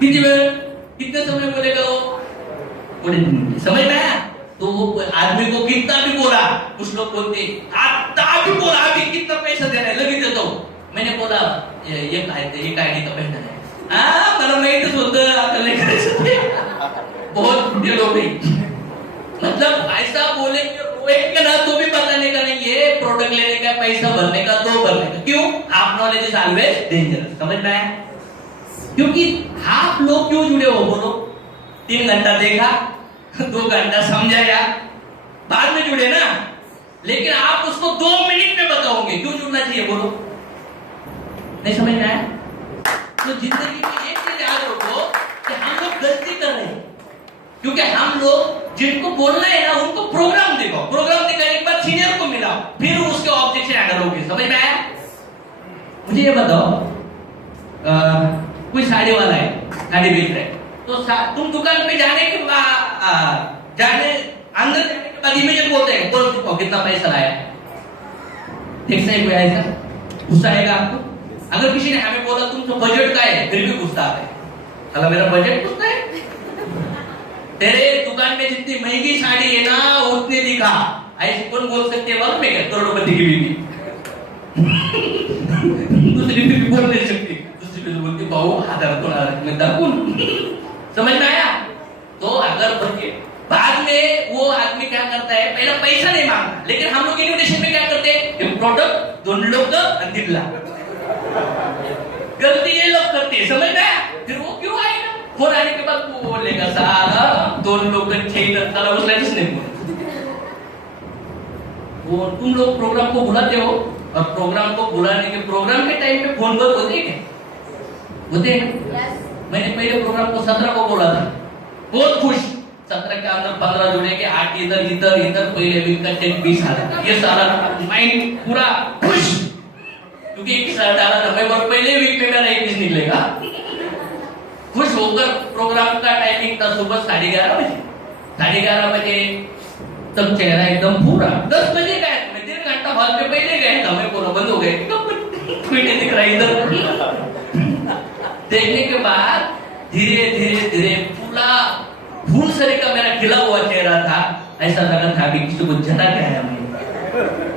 कितनी वेळ, कितने समय बोलेगा वो? थोड़े दिन। समझ में आया? तो वो आदमी को कितना भी बोला, कुछ लोग बोलते अभी बोला, अभी कितना पैसा देना है, लगी देता हूं। मैंने बोला ये काय का पैसा है, मला माहितच होतं आपल्याला नाही करायचं। बहुत ये लोग नहीं, मतलब ऐसा बोलेंगे रोएंगे ना तो भी बताने का नहीं है, प्रोडक्ट लेने का, पैसा भरने का तो भरने का। क्यों? Half knowledge is always dangerous. समझ में आया? क्योंकि आप लोग क्यों जुड़े हो बोलो? 3 घंटा देखा, 2 घंटा समझाया, बाद में जुड़े ना, लेकिन आप उसको 2 मिनट में बताओगे। क्यों जुड़ना चाहिए बोलो? नहीं समझ में आया? तो जिंदगी की एक चीज याद रखो कि हम लोग गलती कर रहे हैं, क्योंकि हम लोग जिनको बोलना है ना उनको प्रोग्राम दिखाओ, प्रोग्राम दिखाने के बाद सीनियर को मिलाओ, फिर उसके ऑब्जेक्शन ऐड करोगे। समझ में आया? मुझे ये बताओ, कोई साड़ी वाला है, साड़ी बेच रहा है, तो तुम दुकान पे जाने के बाद अंदर जाने के बाद इमीडिएट बोलते हैं बोलो कितना पैसा लाया? ठीक से कोई ऐसा गुस्सा आएगा आपको? अगर किसी ने हमें बोला तुमको बजट का है, फिर भी गुस्सा आता है, अगर मेरा बजट गुस्सा है, तेरे दुकान में जितनी महंगी साड़ी है ना उतने दिखा। ऐसे कौन बोल सकते हैं? मैं करोड़पति की बीवी दूसरी बीवी बोल नहीं सकती, दूसरी बीवी बोलती भाऊ 1000 में दाखून। समझ में आया? तो अगर बाद में वो आदमी क्या करता है, पहला पैसा नहीं मांगता, लेकिन हम लोग इन्विटेशन में क्या करते हैं, प्रोडक्ट 2 लोग अंतिम ला। गलती ये लोग करते हैं। समझ में आया? फिर वो क्यों आएगा? फोन आने के बाद वो बोलेगा साला 2 लोग साला उसने नहीं बोला। वो तुम लोग प्रोग्राम को बुलाते हो, और प्रोग्राम को बुलाने के प्रोग्राम के टाइम पे फोन पर होते हैं, होते हैं। मैंने पहले प्रोग्राम को 17 को बोला था, बहुत खुश। 17 के अंदर 15 जुड़े के 8 इधर पहले वीक का चेक 20 आ रहा, ये सारा माइंड पूरा खुश, क्योंकि 21 डाला था मैं, और पहले वीक में मेरा 21 निकलेगा। खुश होकर प्रोग्राम का टाइमिंग था सुबह 11:30 बजे, 11:30 बजे तब चेहरा एकदम पूरा। 10 बजे गए, मैं 3 घंटा हॉल पे पहले गए था, मैं पूरा बंद हो गए, कोई नहीं दिख रहा इधर। देखने के बाद धीरे धीरे पूरा फूल सरी का मेरा खिला हुआ चेहरा था, ऐसा लगा था कि किसी को झटा के आया मैं।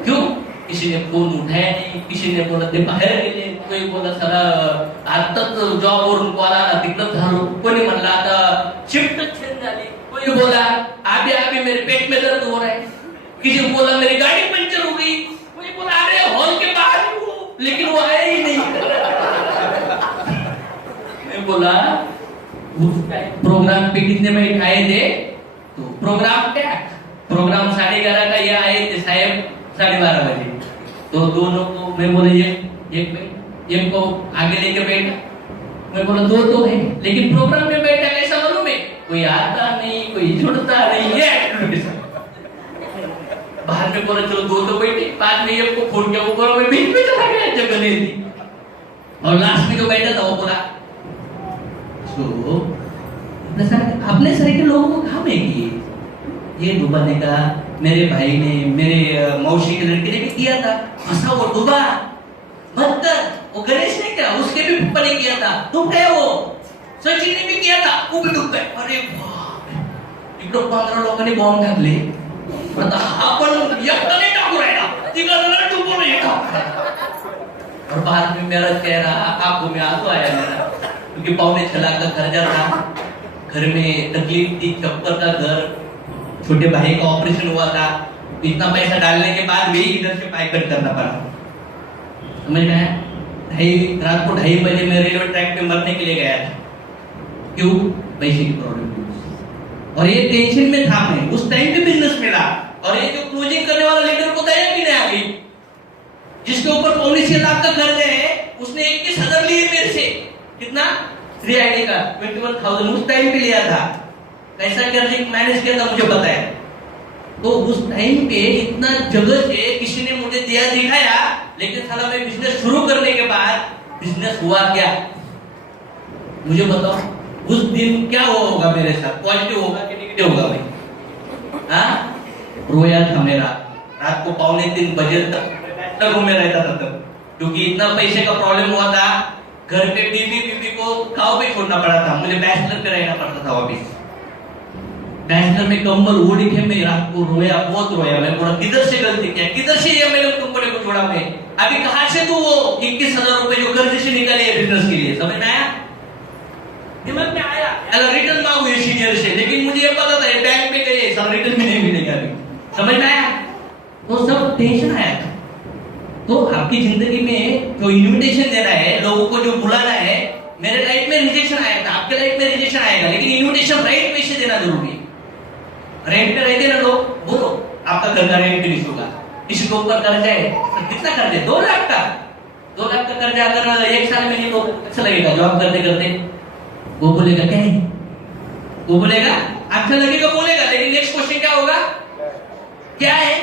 क्यों? किसी ने फोन उठाया नहीं, किसी ने बोला ते बाहेर गेले, कोई बोला सर आताच जॉबवरून कॉल आला तिकडं झालो, कोणी म्हणला आता शिफ्ट चेंज झाली, कोई बोला अभी मेरे पेट में दर्द हो रहा है, किसी को बोला मेरी गाड़ी पंचर हो गई, कोई बोला अरे हॉल के बाहर हूँ, लेकिन वो आया ही नहीं। मैं बोला प्रोग्राम पे कितने मिनट आए थे? तो प्रोग्राम 11:30 का, ये आए थे साहेब 12:30 बजे। तो दोनों को मैं बोले एक को आगे लेके बैठा, मैं बोला 2 है, लेकिन प्रोग्राम में बैठा कैसा मालूम है? कोई आता नहीं, कोई जुड़ता नहीं, ये बाहर में बोला चलो 2 बैठे, बाद में एक को फोन किया, वो बोला मैं बीच में चला गया, जगह नहीं थी, और लास्ट में जो बैठा था वो बोला अपने सारे के लोगों को काम है कि ये डूबाने का मेरे भाई ने, मेरे मौसी के लड़के ने भी किया था, फंसा वो डूबा मत कर। वो गणेश ने क्या, उसके भी पप्पा ने किया था, डूब गए। वो सचिन ने भी किया था, वो भी डूब गए। अरे इकडं 15 लोकांनी बॉम्ब टाकले, आता आपण एकट्याने टाकू राहिला, 3 जणांना डुबवून येतो। और बाद में मेरा चेहरा आंखों में आंसू आया मेरा, क्योंकि 6.25 लाख का खर्चा था, घर में तकलीफ थी, चक्कर का घर, छोटे भाई का ऑपरेशन हुआ था, इतना पैसा डालने के बाद भी इधर से पाई कट करना पड़ा। समझ में आया? रात को 2:30 बजे मैं रेलवे ट्रैक पे मरने के लिए गया था। क्यों? पैसे की प्रॉब्लम, और ये टेंशन में था मैं। उस टाइम पे बिजनेस मिला, और ये जो क्लोजिंग करने वाला लेटर को दया भी नहीं आ गई, जिसके ऊपर 19 लाख का कर्ज है, उसने 21,000 लिए मेरे से। कितना? 3 ID का 21,000 उस टाइम पे लिया था। कैसा कर्ज मैनेज किया था मुझे पता है। तो उस टाइम पे इतना जगह से किसी ने मुझे दिया दिखाया, लेकिन साला मैं बिजनेस शुरू करने के बाद बिजनेस हुआ क्या? मुझे बताओ, उस दिन क्या हुआ होगा मेरे साथ? पॉजिटिव होगा कि नेगेटिव होगा भाई? हाँ, रोया था मेरा, रात को 2:45 बजे तक घूमे रहता था तब, क्योंकि इतना पैसे का प्रॉब्लम हुआ था। घर पे बीबी को गाँव पे छोड़ना पड़ा था, मुझे बैचलर पे रहना पड़ता था वापिस। बैचलर में कंबल ओढ़ के मैं रात को रोया, बहुत रोया। मैं बोला किधर से गलती किया, किधर से ये मैंने कंपनी को छोड़ा। मैं अभी कहां से तू वो 21,000 रुपए जो कर्ज से निकाले है बिजनेस के लिए, समझ में आया? दिमाग में आया, अगर रिटर्न मांगू ये सीनियर से, लेकिन मुझे ये पता था ये बैंक में गए सब रिटर्न में नहीं मिलेगा अभी, समझ में आया? तो सब टेंशन आया था। तो आपकी जिंदगी में जो इन्विटेशन देना है, लोगों को जो बुलाना है, मेरे लाइफ में रिजेक्शन आया था, आपके लाइफ में रिजेक्शन आएगा, लेकिन इन्विटेशन राइट वे से देना जरूरी है। रेंट पे रहते ना लोग, बोलो आपका घर का रेंट नहीं होगा, किसी को ऊपर कर्जा है, कितना कर्जा है? 2 लाख का। 2 लाख का कर्जा अगर 1 साल में नहीं तो अच्छा लगेगा जॉब करते करते? वो बोलेगा क्या है, वो बोलेगा अच्छा लगेगा, बोलेगा, लेकिन नेक्स्ट क्वेश्चन क्या होगा, क्या है?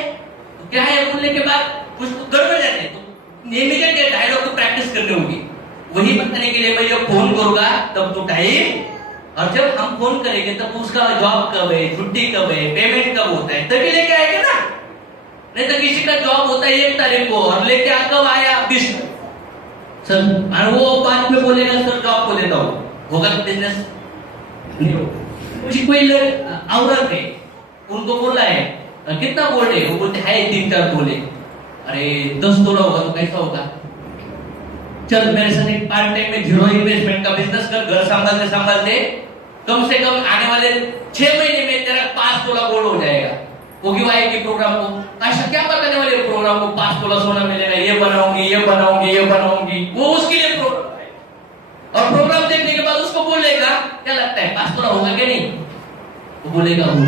तो क्या है बोलने के बाद कुछ गड़बड़ जाते हैं, तो इमीडिएट डायलॉग को प्रैक्टिस करनी होगी। वही बताने के लिए मैं जब फोन करूंगा तब तो टाइम, और जब हम फोन करेंगे तब उसका जॉब कब है, छुट्टी कब है, पेमेंट कब होता है, तभी लेके आएगा ना। नहीं तो किसी का जॉब होता है 1 तारीख को और लेके कब आया 20 सर, और वो बाद में बोलेगा सर जॉब को देता हूँ, होगा बिजनेस नहीं होगा। मुझे कोई औरत है, उनको बोला है कितना बोले, वो बोलते है 3-4 बोले, अरे 10 तोला होगा तो कैसा होगा? चल मेरे साथ एक पार्ट टाइम में 0 इन्वेस्टमेंट का बिजनेस कर, घर संभालते संभालते कम से कम आने वाले 6 महीने में तेरा 5 तोला गोल्ड हो जाएगा। वो क्यों आएगी प्रोग्राम को? ऐसा क्या बताने वाले प्रोग्राम को 5 तोला सोना मिलेगा, ये बनाऊंगी, ये बनाऊंगी, ये बनाऊंगी, वो उसके लिए प्रोग्राम है। और प्रोग्राम देखने के बाद उसको बोलेगा क्या लगता है 5 तोला होगा क्या? नहीं, वो बोलेगा होगा।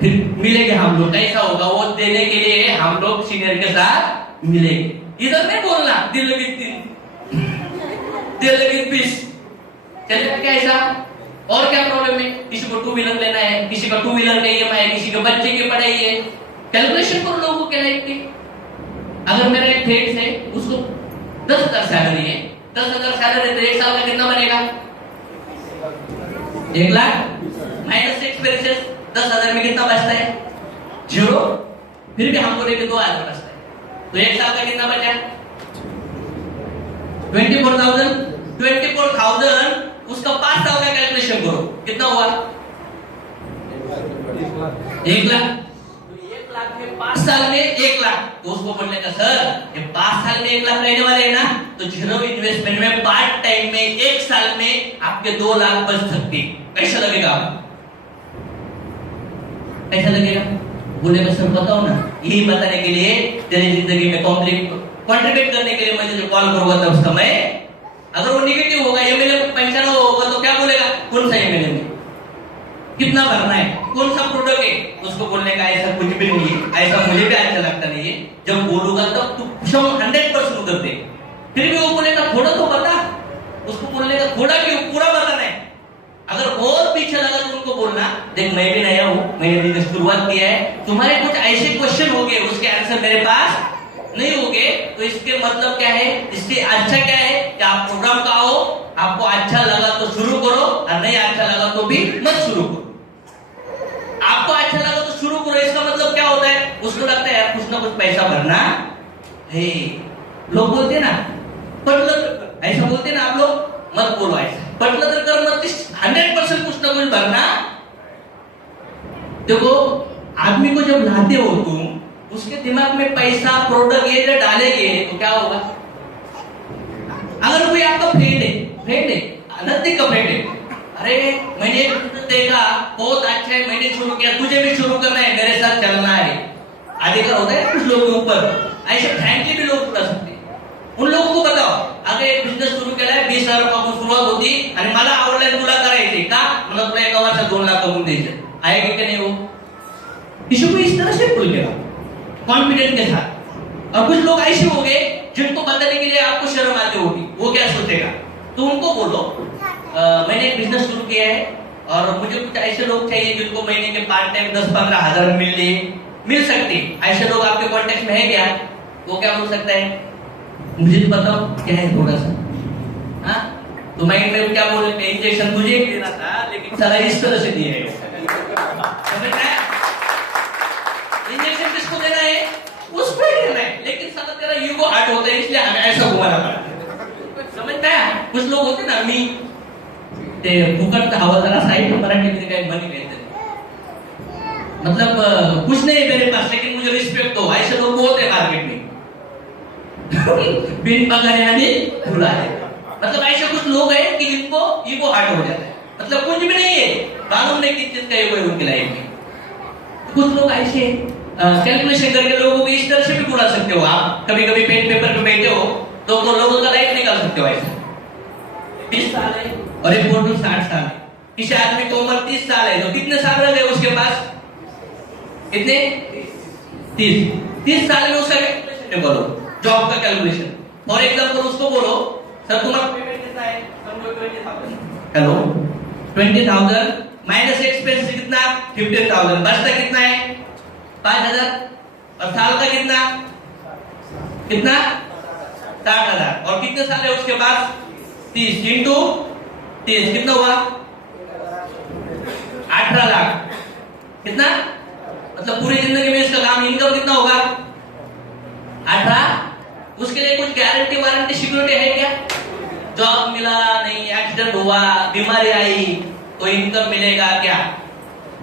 फिर मिलेंगे हम लोग, कैसा होगा? वो देने के लिए हम लोग सीनियर के साथ मिलेंगे। इधर नहीं बोलना दिल लगी 20 चलेगा क्या ऐसा? और क्या प्रॉब्लम है? किसी को 2 व्हीलर लेना है, किसी का 2 व्हीलर का ईएमआई है, किसी के बच्चे की पढ़ाई है। कैलकुलेशन करो लोगों के लाइफ की। अगर मेरा एक फ्रेंड है, उसको 10,000 सैलरी है, 10,000 सैलरी तो 1 साल का कितना बनेगा? 1 लाख माइनस एक्सपेंसेस 10,000 में कितना बचता है? 0। फिर भी हमको लेके 2,000 बचता है, तो 1 साल का कितना बचा? 24,000 उसका 5 साल का कैलकुलेशन करो, कितना हुआ? 1 लाख। तो 1 लाख में 5 साल में 1 लाख, तो उसको बोलने का सर ये 5 साल में 1 लाख रहने वाले हैं ना, तो 0 इन्वेस्टमेंट में पार्ट टाइम में 1 साल में आपके 2 लाख बच सकते। कैसा लगेगा? कैसा लगेगा? बोलेगा सर बताओ ना। यही बताने के लिए तेरी जिंदगी में कंट्रीब्यूट करने के लिए मैं तुझे कॉल करूंगा तब समय। अगर वो नेगेटिव होगा, एमएलए को पहचाना होगा, तो क्या बोलेगा? कौन सा एमएलए में कितना भरना है, कौन सा प्रोडक्ट है? उसको बोलने का ऐसा कुछ भी नहीं है, ऐसा मुझे भी अच्छा लगता नहीं है। जब बोलूंगा तब तू 100% उतर दे। फिर भी वो बोलेगा थोड़ा तो बता, उसको बोलने का थोड़ा क्यों, पूरा बताना है। अगर और पीछे लगा तो उनको बोलना देख मैं भी नया हूं, मैंने भी शुरुआत किया है, तुम्हारे कुछ ऐसे क्वेश्चन होंगे उसके आंसर मेरे पास नहीं होंगे, तो इसके मतलब क्या है, इससे अच्छा क्या है कि आप प्रोग्राम का आओ, आपको अच्छा लगा तो शुरू करो, और नहीं अच्छा लगा तो भी मत शुरू करो। आपको अच्छा लगा तो शुरू करो, इसका मतलब क्या होता है? उसको लगता है यार कुछ ना कुछ पैसा भरना है। लोग बोलते हैं ना पटल, ऐसा बोलते हैं ना आप लोग, मत बोलो ऐसा, पटल कर मत, 100% कुछ ना कुछ भरना। देखो आदमी को जब लाते हो तुम, उसके दिमाग में पैसा प्रोडक्ट ये जब डालेंगे तो क्या होगा? अगर कोई आपका फ्रेंड है नजदीक का फ्रेंड है, अरे मैंने देखा बहुत अच्छा है, मैंने शुरू किया, तुझे भी शुरू करना है, मेरे साथ चलना है। अधिकार होता है कुछ लोगों के ऊपर, ऐसे फ्रैंकली भी लोग कर सकते हैं। उन लोगों को बताओ अगर एक बिझनेस सुरू केला आहे 20,000 रुपयापासून सुरुवात होती आणि मला आवडलं तुला करायचे का, मला तुला एका वर्षात 2 लाख कमवून द्यायचे आहे की नहीं? हो किसी को इस तरह से बोल के कॉन्फिडेंस के साथ। और कुछ लोग ऐसे हो गए जिनको बताने के लिए आपको शर्म आती होगी, वो क्या सोचेगा, तो उनको बोलो मैंने एक बिजनेस शुरू किया है और मुझे कुछ ऐसे लोग चाहिए जिनको महीने के पार्ट टाइम 10-15 हजार मिल सकते। ऐसे लोग आपके कॉन्टेक्ट में है क्या? वो क्या बोल सकता है, मुझे तो बताओ क्या है थोड़ा सा। हाँ तो मैं क्या बोल, इंजेक्शन तुझे देना था लेकिन सारा इस तरह से दिया है। इंजेक्शन किसको देना है? उसको ही देना है, लेकिन साला तेरा ईगो हर्ट होता है, इसलिए हमें ऐसा घुमाना पड़ता है। समझता है? कुछ लोग होते ना मी ते फुकट हवा जरा साइड मराठी में काय म्हणी कहते मतलब कुछ नहीं मेरे पास लेकिन मुझे रिस्पेक्ट दो, ऐसे लोग बहुत है मार्केट में बिन पगार यानी खुला है। मतलब ऐसे कुछ लोग हैं कि जिनको ईगो हार्ट हो जाता है, मतलब कुछ भी नहीं है, मालूम नहीं किस चीज का ईगो है उनकी लाइफ में। कुछ लोग ऐसे कैलकुलेशन करके लोगों को इस तरह से भी बुला सकते हो आप। कभी कभी पेन पेपर पे बैठे हो तो लोगों का लाइफ निकाल सकते हो ऐसे। 20 साल है और एक फोटो 60 साल है, किसी आदमी की उम्र 30 साल है तो कितने साल रह गए उसके पास? कितने? 30 साल में उसका कैलकुलेशन निकालो, जॉब का कैलकुलेशन। फॉर एग्जाम्पल उसको बोलो सर तुम्हारा पेमेंट कितना है? समझो 20,000। हेलो 20,000 माइनस एक्सपेंस कितना? 15,000। बचता कितना है? 5,000। और साल का कितना? कितना? 60,000। और कितने साल है उसके पास? 30 इंटू 30 कितना हुआ? 18 लाख। कितना? मतलब पूरी जिंदगी में इसका काम इनकम कितना होगा? 18। उसके लिए कुछ गारंटी वारंटी सिक्योरिटी है क्या? जॉब मिला नहीं, एक्सीडेंट हुआ, बीमारी आई तो इनकम मिलेगा क्या?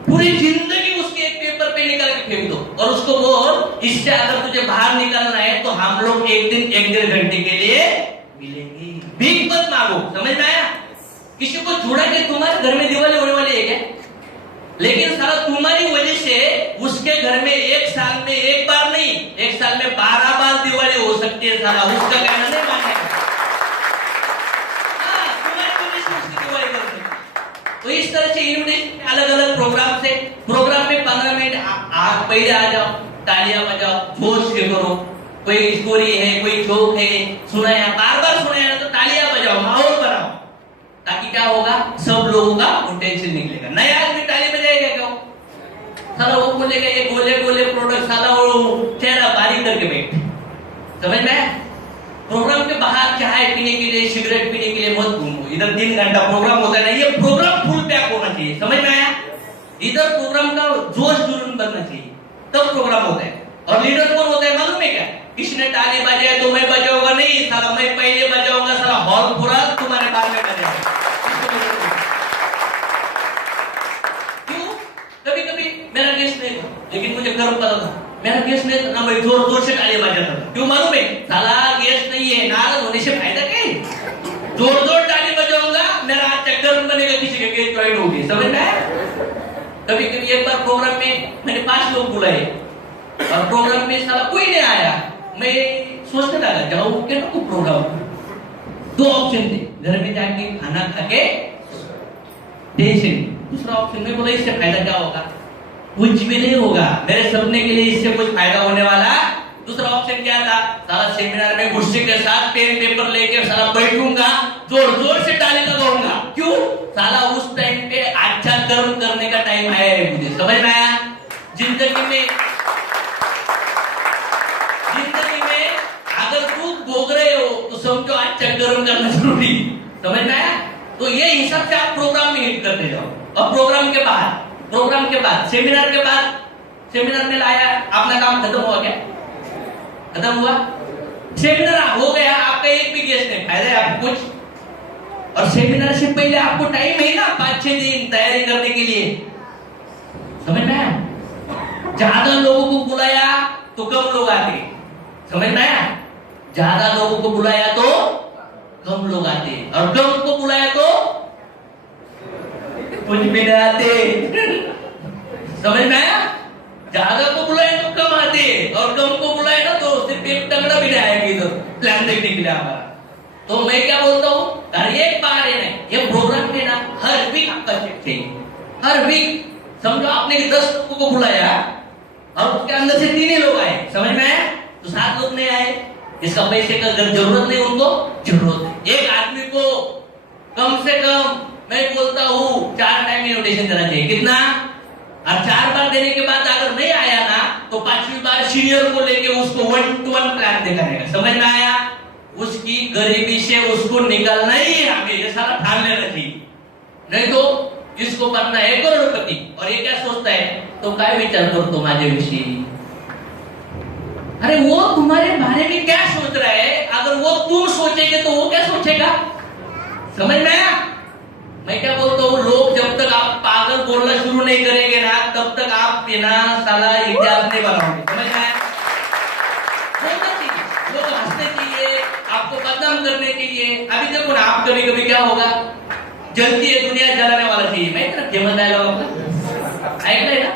पूरी जिंदगी उसके एक पेपर पे निकाल के फेंक दो और उसको बोल इससे अगर तुझे बाहर निकलना है तो हम लोग एक दिन 1-1.5 घंटे के लिए मिलेंगे। भीख मत मांगो, समझ में आया? किसी को छोड़ा के तुम्हारे घर में दिवाली होने वाली है क्या? लेकिन सारा तुम्हारी वजह से उसके घर में एक साल में एक बार नहीं, एक साल में 12 बार दिवाली हो सकती है। सारा उसका कहना नहीं मानने का। तुम्हारी वजह से उसकी दिवाली कर सकती है। तो इस तरह से इन्विटेशन अलग अलग प्रोग्राम से, प्रोग्राम में 15 मिनट पहले आ जाओ, तालियां बजाओ, जोश से करो। कोई स्टोरी है, कोई जोक है, सुनाया, बार बार सुनाया तो तालियां बजाओ, माहौल बनाओ, ताकि क्या होगा? सब लोगों का पोटेंशियल निकलेगा। नया आदमी ताली बजाएगा क्यों? साला वो बोलेगा ये गोले गोले प्रोडक्ट, साला वो चेहरा बारीक करके बैठ। समझ में? प्रोग्राम के बाहर चाय पीने के लिए, सिगरेट पीने के लिए मत घूमो। इधर 3 घंटा प्रोग्राम होता है ना, ये प्रोग्राम फुल पैक होना चाहिए। समझ में आया? इधर प्रोग्राम का जोश जुनून बनना चाहिए, तब प्रोग्राम होता है। और लीडर कौन होता है मालूम है क्या? किसने ताली बजाए तो मैं बजाऊंगा नहीं, साला मैं पहले बजाऊंगा, साला हॉल पूरा तुम्हारे बारे में बजाएगा। क्यों? कभी कभी मेरा गेस्ट नहीं था लेकिन मुझे गर्व पता था, मेरा गेस्ट नहीं था ना, मैं जोर जोर से ताली बजाता था। क्यों मालूम है? साला गेस्ट नहीं है, नाराज होने से फायदा क्या है? जोर जोर ताली बजाऊंगा, मेरा अच्छा गर्व बनेगा, किसी के गेस्ट ज्वाइन होगी। समझ में आया? कभी कभी एक बार प्रोग्राम में मैंने 5 लोग बुलाए और प्रोग्राम में साला कोई नहीं आया। मैं सोचने लगा जाऊं क्या ना प्रोग्राम। 2 ऑप्शन थे, घर में जाके खाना खा के टेंशन। दूसरा ऑप्शन में बोला इससे फायदा क्या होगा? कुछ भी नहीं होगा, मेरे सपने के लिए इससे कुछ फायदा होने वाला। दूसरा ऑप्शन क्या था? साला सेमिनार में गुस्से के साथ पेन पेपर लेके साला बैठूंगा, जोर जोर से ताली लगाऊंगा। क्यों? साला उस टाइम पे अच्छा कर्म करने का टाइम आया है मुझे। समझ में आया? जिंदगी में अगर तू भोग रहे हो तो समझो अच्छा कर्म करना जरूरी। समझ में आया? तो ये हिसाब से आप प्रोग्राम में हिट करते जाओ। और प्रोग्राम के बाद सेमिनार के बाद, सेमिनार में लाया, अपना काम खत्म हुआ क्या? खत्म हुआ? सेमिनार हो गया, आपका एक भी गेस्ट नहीं, फायदा है आपको कुछ? और सेमिनार से पहले आपको टाइम है ना 5-6 दिन तैयारी करने के लिए। समझ में आया? ज्यादा लोगों को बुलाया तो कम लोग आते। समझ में आया? ज्यादा लोगों को बुलाया तो कम लोग आते, और कम को बुलाया तो कुछ भी नहीं आते। समझ में आया? ज्यादा को बुलाया तो कम आते, और कम को बुलाया ना तो सिर्फ एक तगड़ा भी नहीं आएगा इधर प्लान देखने के लिए हमारा। तो मैं क्या बोलता हूँ, अरे एक बार है ना, ये प्रोग्राम में ना हर वीक आपका चेक चाहिए। हर वीक समझो आपने 10 लोगों को बुलाया और उसके अंदर से 3 ही लोग आए। समझ में आया? तो 7 लोग नहीं आए, इसका पैसे का जरूरत नहीं, उनको जरूरत है। एक आदमी को कम से कम मैं बोलता हूँ 4 टाइम इन्विटेशन देना चाहिए। कितना? और 4 बार देने के बाद अगर नहीं आया ना तो 5वीं बार सीनियर को लेके उसको 1-to-1 प्लान दिखाएगा। समझ में आया? उसकी गरीबी से उसको निकलना ही है, हमें ये सारा ठान लेना चाहिए। नहीं तो इसको बनना है करोड़पति, और ये क्या सोचता है तो काय विचार करतो माझ्याविषयी। अरे वो तुम्हारे बारे में क्या सोच रहा है? अगर वो तुम सोचेगे तो वो क्या सोचेगा? समझ में आया? मैं क्या बोलता हूँ, लोग जब तक आप पागल बोलना शुरू नहीं करेंगे ना, तब तक आप बिना साला इतिहास नहीं बनाओगे। समझ में आया? बोलना चाहिए, लोग हंसने चाहिए, आपको बदनाम करने चाहिए। अभी देखो ना, आप कभी कभी क्या होगा, जलती है दुनिया जलाने वाला चाहिए। मैं इतना फेमस डायलॉग आपका ऐकलंय ना?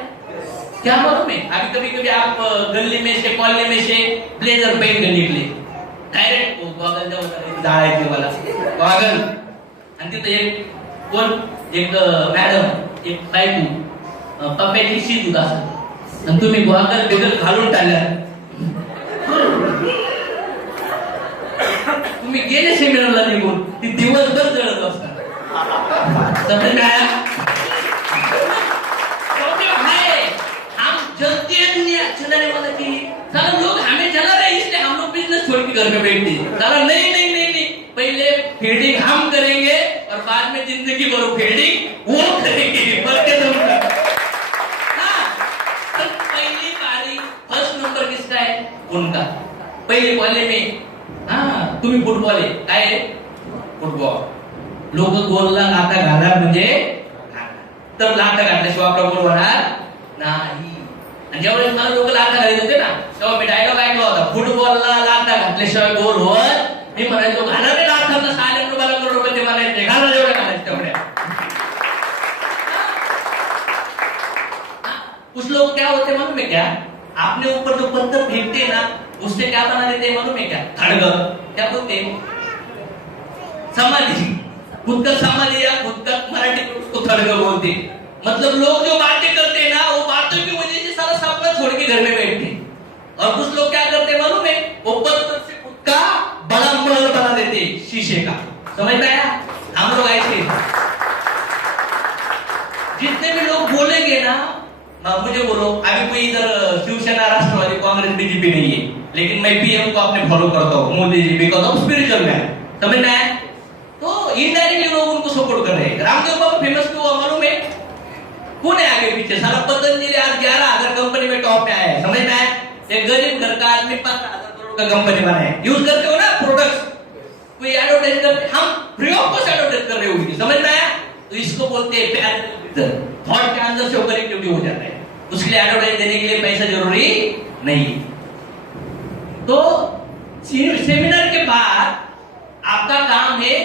क्या मालूम है, अभी कभी कभी आप गली में से, कॉलोनी में से ब्लेजर पहन के निकले, डायरेक्ट गॉगल जाळायचे वाला गॉगल, आणि तिथे एक कोण, एक मॅडम, एक बायको पप्प्याची शीत होत असं, आणि तुम्ही गॉगल बिगल घालून टाळल्या, तुम्ही गेले सेमिनारला निघून, ती दिवसभर जळत असतात। समझ में आया? हम जलती है दुनिया जलाने वाला चाहिए। सारा लोग हमें जला रहे हैं, इसलिए हम लोग बिजनेस छोड़ के घर में बैठते हैं। सारा नहीं नहीं नहीं नहीं, पहले फील्डिंग हम करेंगे और बाद में जिंदगी भर फील्डिंग वो करेंगे, मर के दम तक। तो पहली पारी फर्स्ट नंबर किसका है? उनका। पहले वाले में हाँ तुम्ही फुटबॉल आहे, काय आहे? फुटबॉल। लोक गोलला लाथा घाला म्हणजे तर लाथा घातल्याशिवाय आपला गोल होणार नाही। आणि ज्यावेळेस मला लोक लाथा घालत होते ना, तेव्हा मी डायलॉग ऐकला होता, फुटबॉलला लाथा घातल्याशिवाय गोल होत। मी म्हणायचो घाला रे लाथा, साले रुपयाला करोड रुपये ते म्हणायचे, घाला जेवढे घालायचे तेवढे। कुछ लोग क्या होते मालूम है क्या, अपने ऊपर जो पत्थर फेंकते हैं ना, उससे क्या बना देते हैं मालूम है क्या? खड़ग, क्या बोलते हैं? समाधि। खुद का समाधि या खुद का मराठी में उसको खड़ग बोलते। मतलब लोग जो बातें करते हैं ना, वो बातों की वजह से सारा सपना छोड़ के घर में बैठते हैं। और कुछ लोग क्या करते हैं मालूम है, वो पत्थर से खुद का बड़ा महल बना देते शीशे का। समझ में आया? हम लोग ऐसे जितने भी लोग बोलेंगे ना, मुझे बोलो, अभी कोई इधर शिवसेना, राष्ट्रवादी, कांग्रेस, बीजेपी नहीं है, लेकिन मैं पीएम को अपने फॉलो करता हूँ, Modi ji, because of spiritual man. समझ में आया? तो इनडायरेक्टली लोग उनको सपोर्ट कर रहे हैं। रामदेव बाबा फेमस क्यों हुआ मालूम है? कौन है आगे पीछे? सारा पतंजलि आज 11,000 कंपनी में टॉप में आया है। समझ में आया? एक गरीब घर का आदमी 15,000 करोड़ का कंपनी बना है। यूज करते हो ना प्रोडक्ट्स, कोई एडवर्टाइज करते, हम फ्री ऑफ कॉस्ट एडवर्टाइज कर रहे होंगे। समझ में आया? तो इसको बोलते हैं प्यार, थॉट के अंदर से कनेक्टिविटी हो जाता है। उसके लिए एडवर्टाइज देने के लिए पैसा जरूरी नहीं। तो सेमिनार के बाद आपका काम है,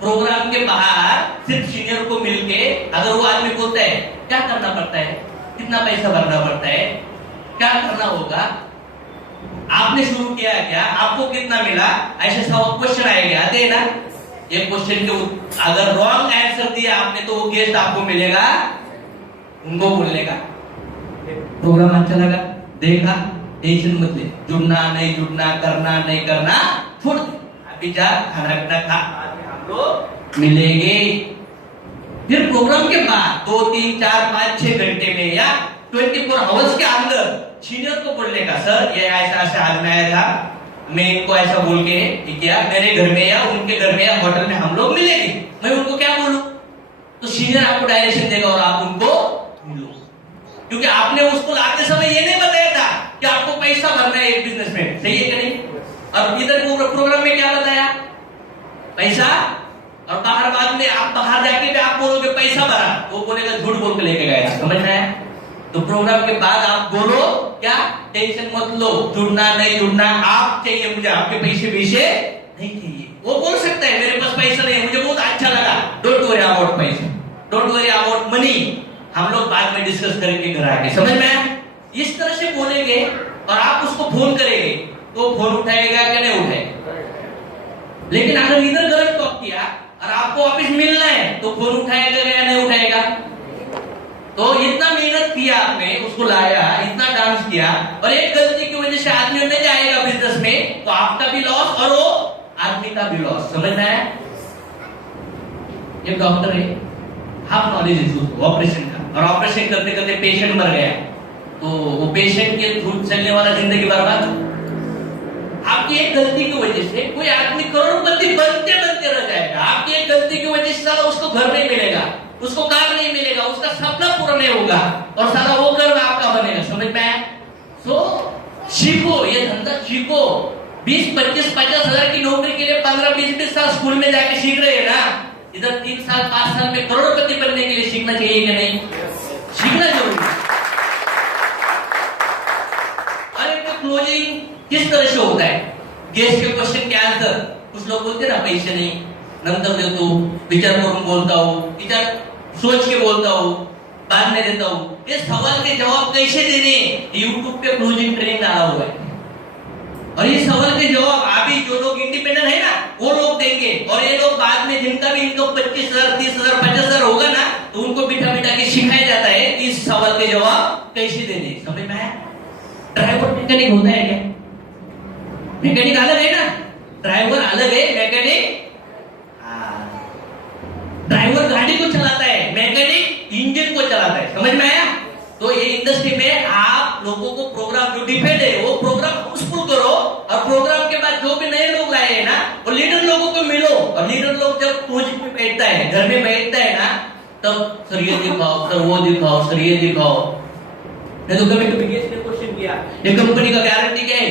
प्रोग्राम के बाहर सिर्फ सीनियर को मिलके, अगर वो आदमी बोलता है क्या करना पड़ता है, कितना पैसा भरना पड़ता है, क्या करना होगा, आपने शुरू किया क्या, आपको कितना मिला, ऐसे सब क्वेश्चन आएंगे, आते हैं ना। एक क्वेश्चन के अगर रॉन्ग आंसर दिया आपने, तो वो गेस्ट आपको मिलेगा, उनको बोलने का प्रोग्राम अच्छा लगा, देखा, टेंशन मत ले, जुड़ना नहीं जुड़ना, करना नहीं करना छोड़ दे, अभी जा खाना पीना खा, हम लोग मिलेंगे। फिर प्रोग्राम के बाद 2, 3, 4, 5, 6 घंटे में या 24 आवर्स के अंदर सीनियर को बोलने का, सर ये ऐसा ऐसा आदमी आया था, मैं इनको ऐसा बोल के किया, मेरे घर में या उनके घर में या होटल में हम लोग मिलेंगे, मैं उनको क्या बोलूं? तो सीनियर आपको डायरेक्शन देगा और आप उनको मिलो, क्योंकि आपने उसको लाते समय ये नहीं बताया था कि आपको पैसा भरना है एक बिजनेस में। सही है कि नहीं? और इधर प्रोग्राम में क्या बताया? पैसा, और बाहर बाद में आप बाहर जाके भी आप बोलोगे पैसा भरा, वो बोलेगा झूठ बोल के लेके गया। समझ में आया? तो प्रोग्राम के बाद आप बोलो क्या, टेंशन मत लो, जुड़ना नहीं जुड़ना, आप चाहिए मुझे, आपके पैसे नहीं चाहिए। वो बोल सकता है मेरे पास पैसा नहीं है, मुझे बहुत अच्छा लगा, डोंट वरी अबाउट पैसा, डोंट वरी अबाउट मनी, हम लोग बाद में डिस्कस करेंगे घर आके। समझ में आया? इस तरह से बोलेंगे और आप उसको फोन करेंगे तो फोन उठाएगा क्या नहीं उठाएगा। लेकिन अगर इधर गलत टॉक किया और आपको वापस मिलना है तो फोन उठाएगा या नहीं उठाएगा। तो इतना मेहनत किया आपने, उसको लाया, इतना डांस किया, और एक गलती की वजह से आदमी नहीं जाएगा बिजनेस में, तो आपका भी लॉस और वो आदमी का भी लॉस। समझ में आया? एक डॉक्टर है, हाफ नॉलेज है उसको ऑपरेशन का, और ऑपरेशन करते करते पेशेंट मर गया, तो वो पेशेंट के थ्रू चलने वाला जिंदगी बर्बाद। आपकी एक गलती की वजह से कोई आदमी करोड़पति बनते बनते रह जाएगा। आपकी एक गलती की वजह से साला उसको घर नहीं मिलेगा, उसको कार नहीं मिलेगा, उसका सपना पूरा नहीं होगा, और साला वो कर्म आपका बनेगा। समझ में आया? सो सीखो, ये धंधा सीखो। 20, 25, 50 हजार की नौकरी के लिए 15, 20 साल स्कूल में जाके सीख रहे हैं ना, इधर 3 साल 5 साल में करोड़पति बनने के लिए सीखना चाहिए कि नहीं? सीखना जरूरी है। और इनका क्लोजिंग किस तरह से होता है? गेस्ट के क्वेश्चन के आंसर, कुछ लोग बोलते ना पैसे नहीं, नंतर देतो, विचार करून बोलता हूँ, विचार सोच के बोलता हूँ, बाद में देता हूँ। ये सवाल के जवाब कैसे देने, यूट्यूब पे क्लोजिंग ट्रेनिंग डाला हुआ है। और ये सवाल के जवाब अभी जो लोग इंडिपेंडेंट है ना, वो लोग देंगे। और ये लोग बाद में जिनका भी इनकम 25,000, 30,000, 50,000 होगा ना, तो उनको बिठा बिठा के सिखाया जाता है इस सवाल के जवाब कैसे देने। समझ में आया? ड्राइवर मैकेनिक होता है क्या? मैकेनिक अलग है ना, ड्राइवर अलग है, मैकेनिक ड्राइवर गाड़ी को चलाता है, मैकेनिक इंजन को चलाता है। समझ में आया? तो ये इंडस्ट्री में आप लोगों को प्रोग्राम जो डिफेंड है वो प्रोग्राम हाउसफुल करो, और प्रोग्राम के बाद जो भी नए लोग लाए हैं ना, वो लीडर लोगों को मिलो। और लीडर लोग जब प्रोजेक्ट में बैठता है, घर में बैठता है ना, तब सर ये दिखाओ, सर वो दिखाओ, सर ये दिखाओ। मैं तो कभी कभी क्वेश्चन किया, ये कंपनी का गारंटी क्या है?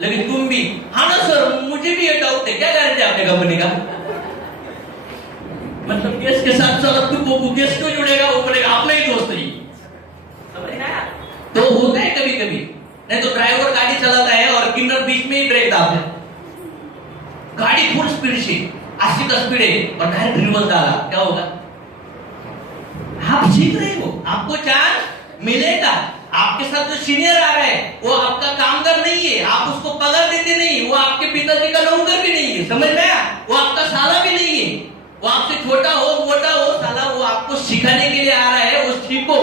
लेकिन तुम भी, हाँ ना सर मुझे भी ये डाउट है, क्या गारंटी आपने कंपनी का? मतलब गैस के साथ साथ वो गैस क्यों जुड़ेगा, वो बोलेगा आपने ही दोस्त ही। समझ में आया? तो होता है कभी कभी। नहीं तो ड्राइवर गाड़ी चलाता है और किन्नर बीच में ही ब्रेक दाबता है, गाड़ी फुल स्पीड से 80 का स्पीड है और डायरेक्ट रिवर्स डाला, क्या होगा? आप सीख रहे हो, आपको चांस मिलेगा। आपके साथ जो सीनियर आ रहा है वो आपका कामगार नहीं है, आप उसको पगार देते नहीं, वो आपके पिताजी का नौकर भी नहीं है। समझ में आया? वो आपका साला भी नहीं है, वो आपसे छोटा हो मोटा हो, साला वो आपको सिखाने के लिए आ रहा है। वो सीखो,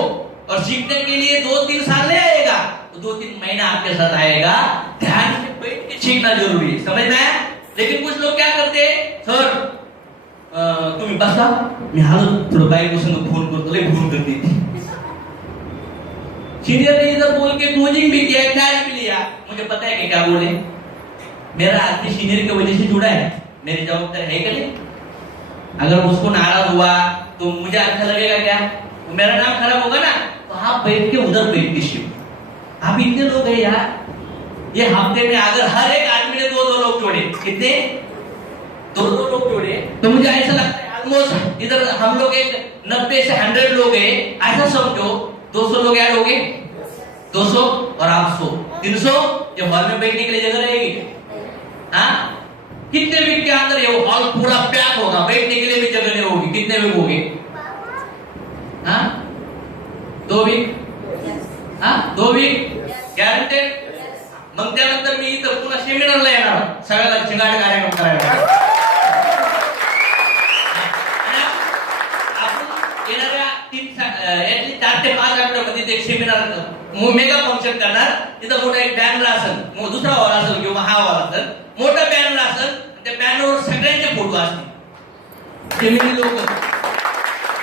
और सीखने के लिए 2-3 साल नहीं आएगा, तो 2-3 महीना आपके साथ आएगा। ध्यान से बैठ के सीखना जरूरी है। समझ में आया? लेकिन कुछ लोग क्या करते हैं, सर तुम्हें बसा, मैं हाल थोड़ा बाइक को संग फोन करतो, ले फोन कर दी। सीनियर ने इधर बोल के कोचिंग भी किया, कैश भी लिया, मुझे पता है कि क्या बोले। मेरा आदमी सीनियर की वजह से जुड़ा है, मेरी जवाबदारी है कि नहीं? अगर उसको नाराज हुआ तो मुझे अच्छा लगेगा क्या? तो मेरा नाम खराब होगा ना। तो आप बैठ के उधर बैठ के सीखो। आप इतने लोग हैं यार, ये हफ्ते में अगर हर एक आदमी ने 2-2 लोग जोड़े, कितने? 2-2 लोग जोड़े, तो मुझे ऐसा लगता है ऑलमोस्ट इधर हम लोग एक 90 से 100 लोग हैं। ऐसा समझो 200 लोग ऐड हो गए, 200 और आप 100, 300। ये हॉल में बैठने के लिए जगह रहेगी? हाँ, कितने वीक के अंदर ये हॉल पूरा पैक होगा, बैठने के लिए भी जगह नहीं होगी। कितने वीक होंगे? हाँ, 2 वीक? हाँ, 2 वीक गॅरंटेड। मग त्यानंतर मी इथं पुन्हा सेमिनारला येणार, सगळ्याला चिंगाट कार्यक्रम करायला। आपण येणाऱ्या 4 ते 5 आठवड्यामध्ये ते सेमिनार मेगा फंक्शन करणार। तिथं मोठा एक बॅनर असेल, दुसरा हॉल असेल किंवा हा हॉल असेल, मोठा बॅनर असेल, त्या बॅनरवर सगळ्यांचे फोटो असतील। फेमिली लोक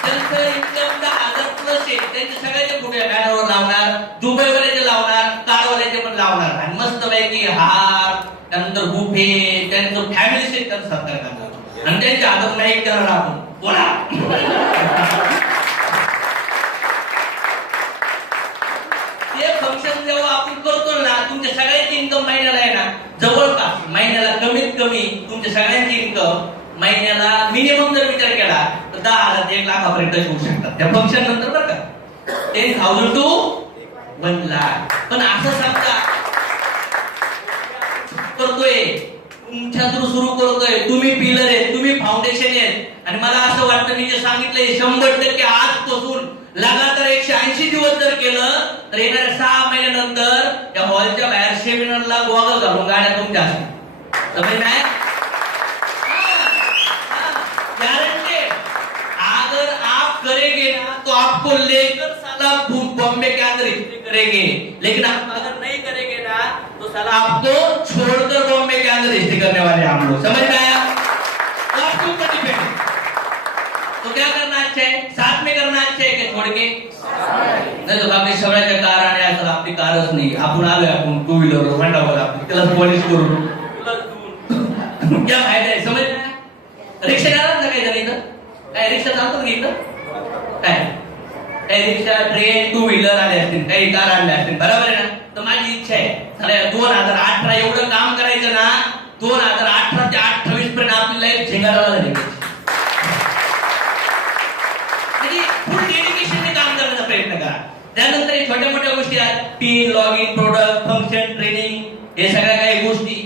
त्यांचं इन्कम 10,000 प्लस आहे, त्यांचे सगळ्यांचे फोटो या बॅनरवर लावणार, दुबईवाल्याचे लावणार, कारवाल्याचे पण लावणार, आणि मस्त पैकी हार, त्यानंतर बुफे, त्यांचं फॅमिली सेट त्यांचं सत्कार करणार, आणि त्यांच्या हातात माईक करणार आपण बोला। ते फंक्शन जेव्हा आपण करतो ना, तुमच्या सगळ्यांची इन्कम महिन्याला आहे ना, जवळपास महिन्याला कमीत कमी तुमच्या सगळ्यांची इन्कम महिन्याला मिनिमम जर विचार केला तर 10,000 ते 1,00,000पर्यंत होऊ शकतात त्या फंक्शन नंतर, बरं का? 10,000 to 1,00,000। पण असं समजा करतोय, तुमच्या थ्रू सुरू करतोय, तुम्ही पिलर आहे, तुम्ही फाउंडेशन आहे, आणि मला असं वाटतं मी जे सांगितलंय 100% आजपासून लगातार 180 दिवस जर केलं तर येणाऱ्या 6 महिन्यानंतर त्या हॉलच्या बाहेर सेमिनारला गॉगल घालून गाड्या तुमच्या असतील। समझ में आया? गारंटेड। अगर आप करेंगे ना तो आपको लेकर साला बॉम्बे के अंदर हिस्ट्री करेंगे, लेकिन आप अगर नहीं करेंगे ना तो साला आपको छोड़कर बॉम्बे के अंदर हिस्ट्री करने वाले हम लोग। समझ में आया? तो आपके ऊपर डिपेंड है। तो क्या करना अच्छा है? साथ में करना अच्छा है कि छोड़ के? नाही तो आपली सगळ्याच्या कार आणि असं आपली कारच नाही, आपण आलोय, आपण 2 व्हीलर होंडावर, आपण त्याला पॉलिश करून क्या फायदा आहे? समज ना? रिक्षा चालत ना काही जण इथं? काय रिक्षा चालतात इथं? काय रिक्षा, ट्रेन, 2 व्हीलर आले असतील, काही कार आणले असतील, बरोबर आहे ना? तर माझी इच्छा आहे, चला 2018 एवढं काम करायचं ना, 2018 ते 28 पर्यंत आपली लाईफ झिंगाराला झाली। आणि फुल डेडिकेशनने काम करण्याचा प्रयत्न करा. त्यानंतर हे छोट्या मोठ्या गोष्टी आहेत, team, log in, product, function, training, हे सगळ्या काही गोष्टी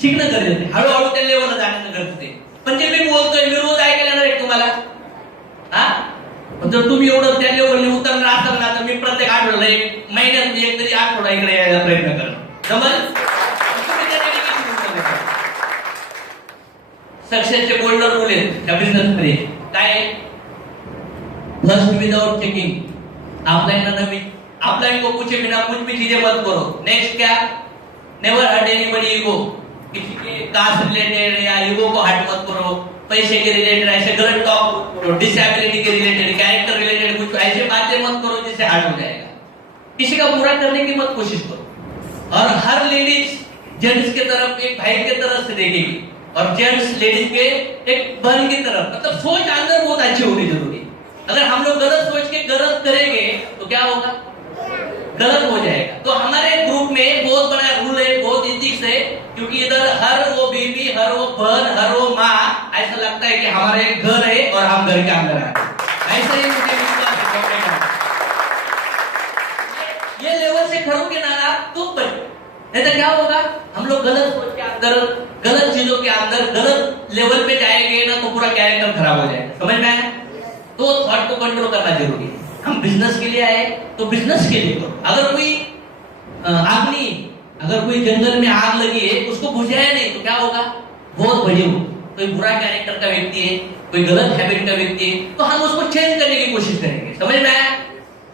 शिकणं गरजेचं आहे. हळूहळू त्या लेवलला जाण्याचं गरजेचं आहे. पण जे मी बोलतोय, मी रोज ऐकायला येणार आहे तुम्हाला. हा, जर तुम्ही एवढं त्या लेवलने उतरणार असाल ना, तर मी प्रत्येक आठवड्याला एक महिन्यात एक तरी आठवडा इकडे यायला प्रयत्न करणार. समज सक्सेसचे गोल्डन रूल आहेत त्या बिझनेस मध्ये. काय? फर्स्ट विदाउट चेकिंग, ऑफलाइन ना नवीन, ऑफलाइन को पूछे बिना कुछ भी चीजें मत करो. नेक्स्ट क्या? Never hurt anybody ego. किसी के कास्ट रिलेटेड या ईगो को हर्ट मत करो. पैसे के रिलेटेड ऐसे गलत टॉक मत करो. डिसेबिलिटी के रिलेटेड, कैरेक्टर रिलेटेड कुछ ऐसे बातें मत करो जिससे हर्ट हो जाएगा. किसी का बुरा करने की मत कोशिश करो. और हर लेडीज जेंट्स के तरफ एक भाई के तरफ से देखेगी और जेंट्स लेडीज के एक बहन की तरफ. मतलब सोच अंदर बहुत अच्छी होनी जरूरी. अगर हम लोग गलत सोच के गलत करेंगे तो क्या होगा? गलत हो जाएगा. तो हमारे ग्रुप में बहुत बड़ा रूल है, बहुत इथिक्स है, क्योंकि इधर हर वो बीवी, हर वो बहन, हर वो माँ, ऐसा लगता है कि हमारे एक घर है और हम घर के अंदर हैं. ऐसा ही मुझे विश्वास है. ये लेवल से करोगे ना आप तो नहीं तो क्या होगा? हम लोग गलत सोच के अंदर, गलत चीजों के अंदर, गलत लेवल पे जाएंगे ना, तो पूरा कैरेक्टर खराब हो जाएगा. समझ में आया? तो थॉट को कंट्रोल करना जरूरी है. हम बिजनेस के लिए आए तो बिजनेस के लिए करो. अगर कोई अग्नि, अगर कोई जंगल में आग लगी है, उसको बुझाया नहीं तो क्या होगा? बहुत बड़ी हो. कोई बुरा कैरेक्टर का व्यक्ति है, कोई गलत हैबिट का व्यक्ति है, तो हम उसको चेंज करने की कोशिश करेंगे. समझ में आया?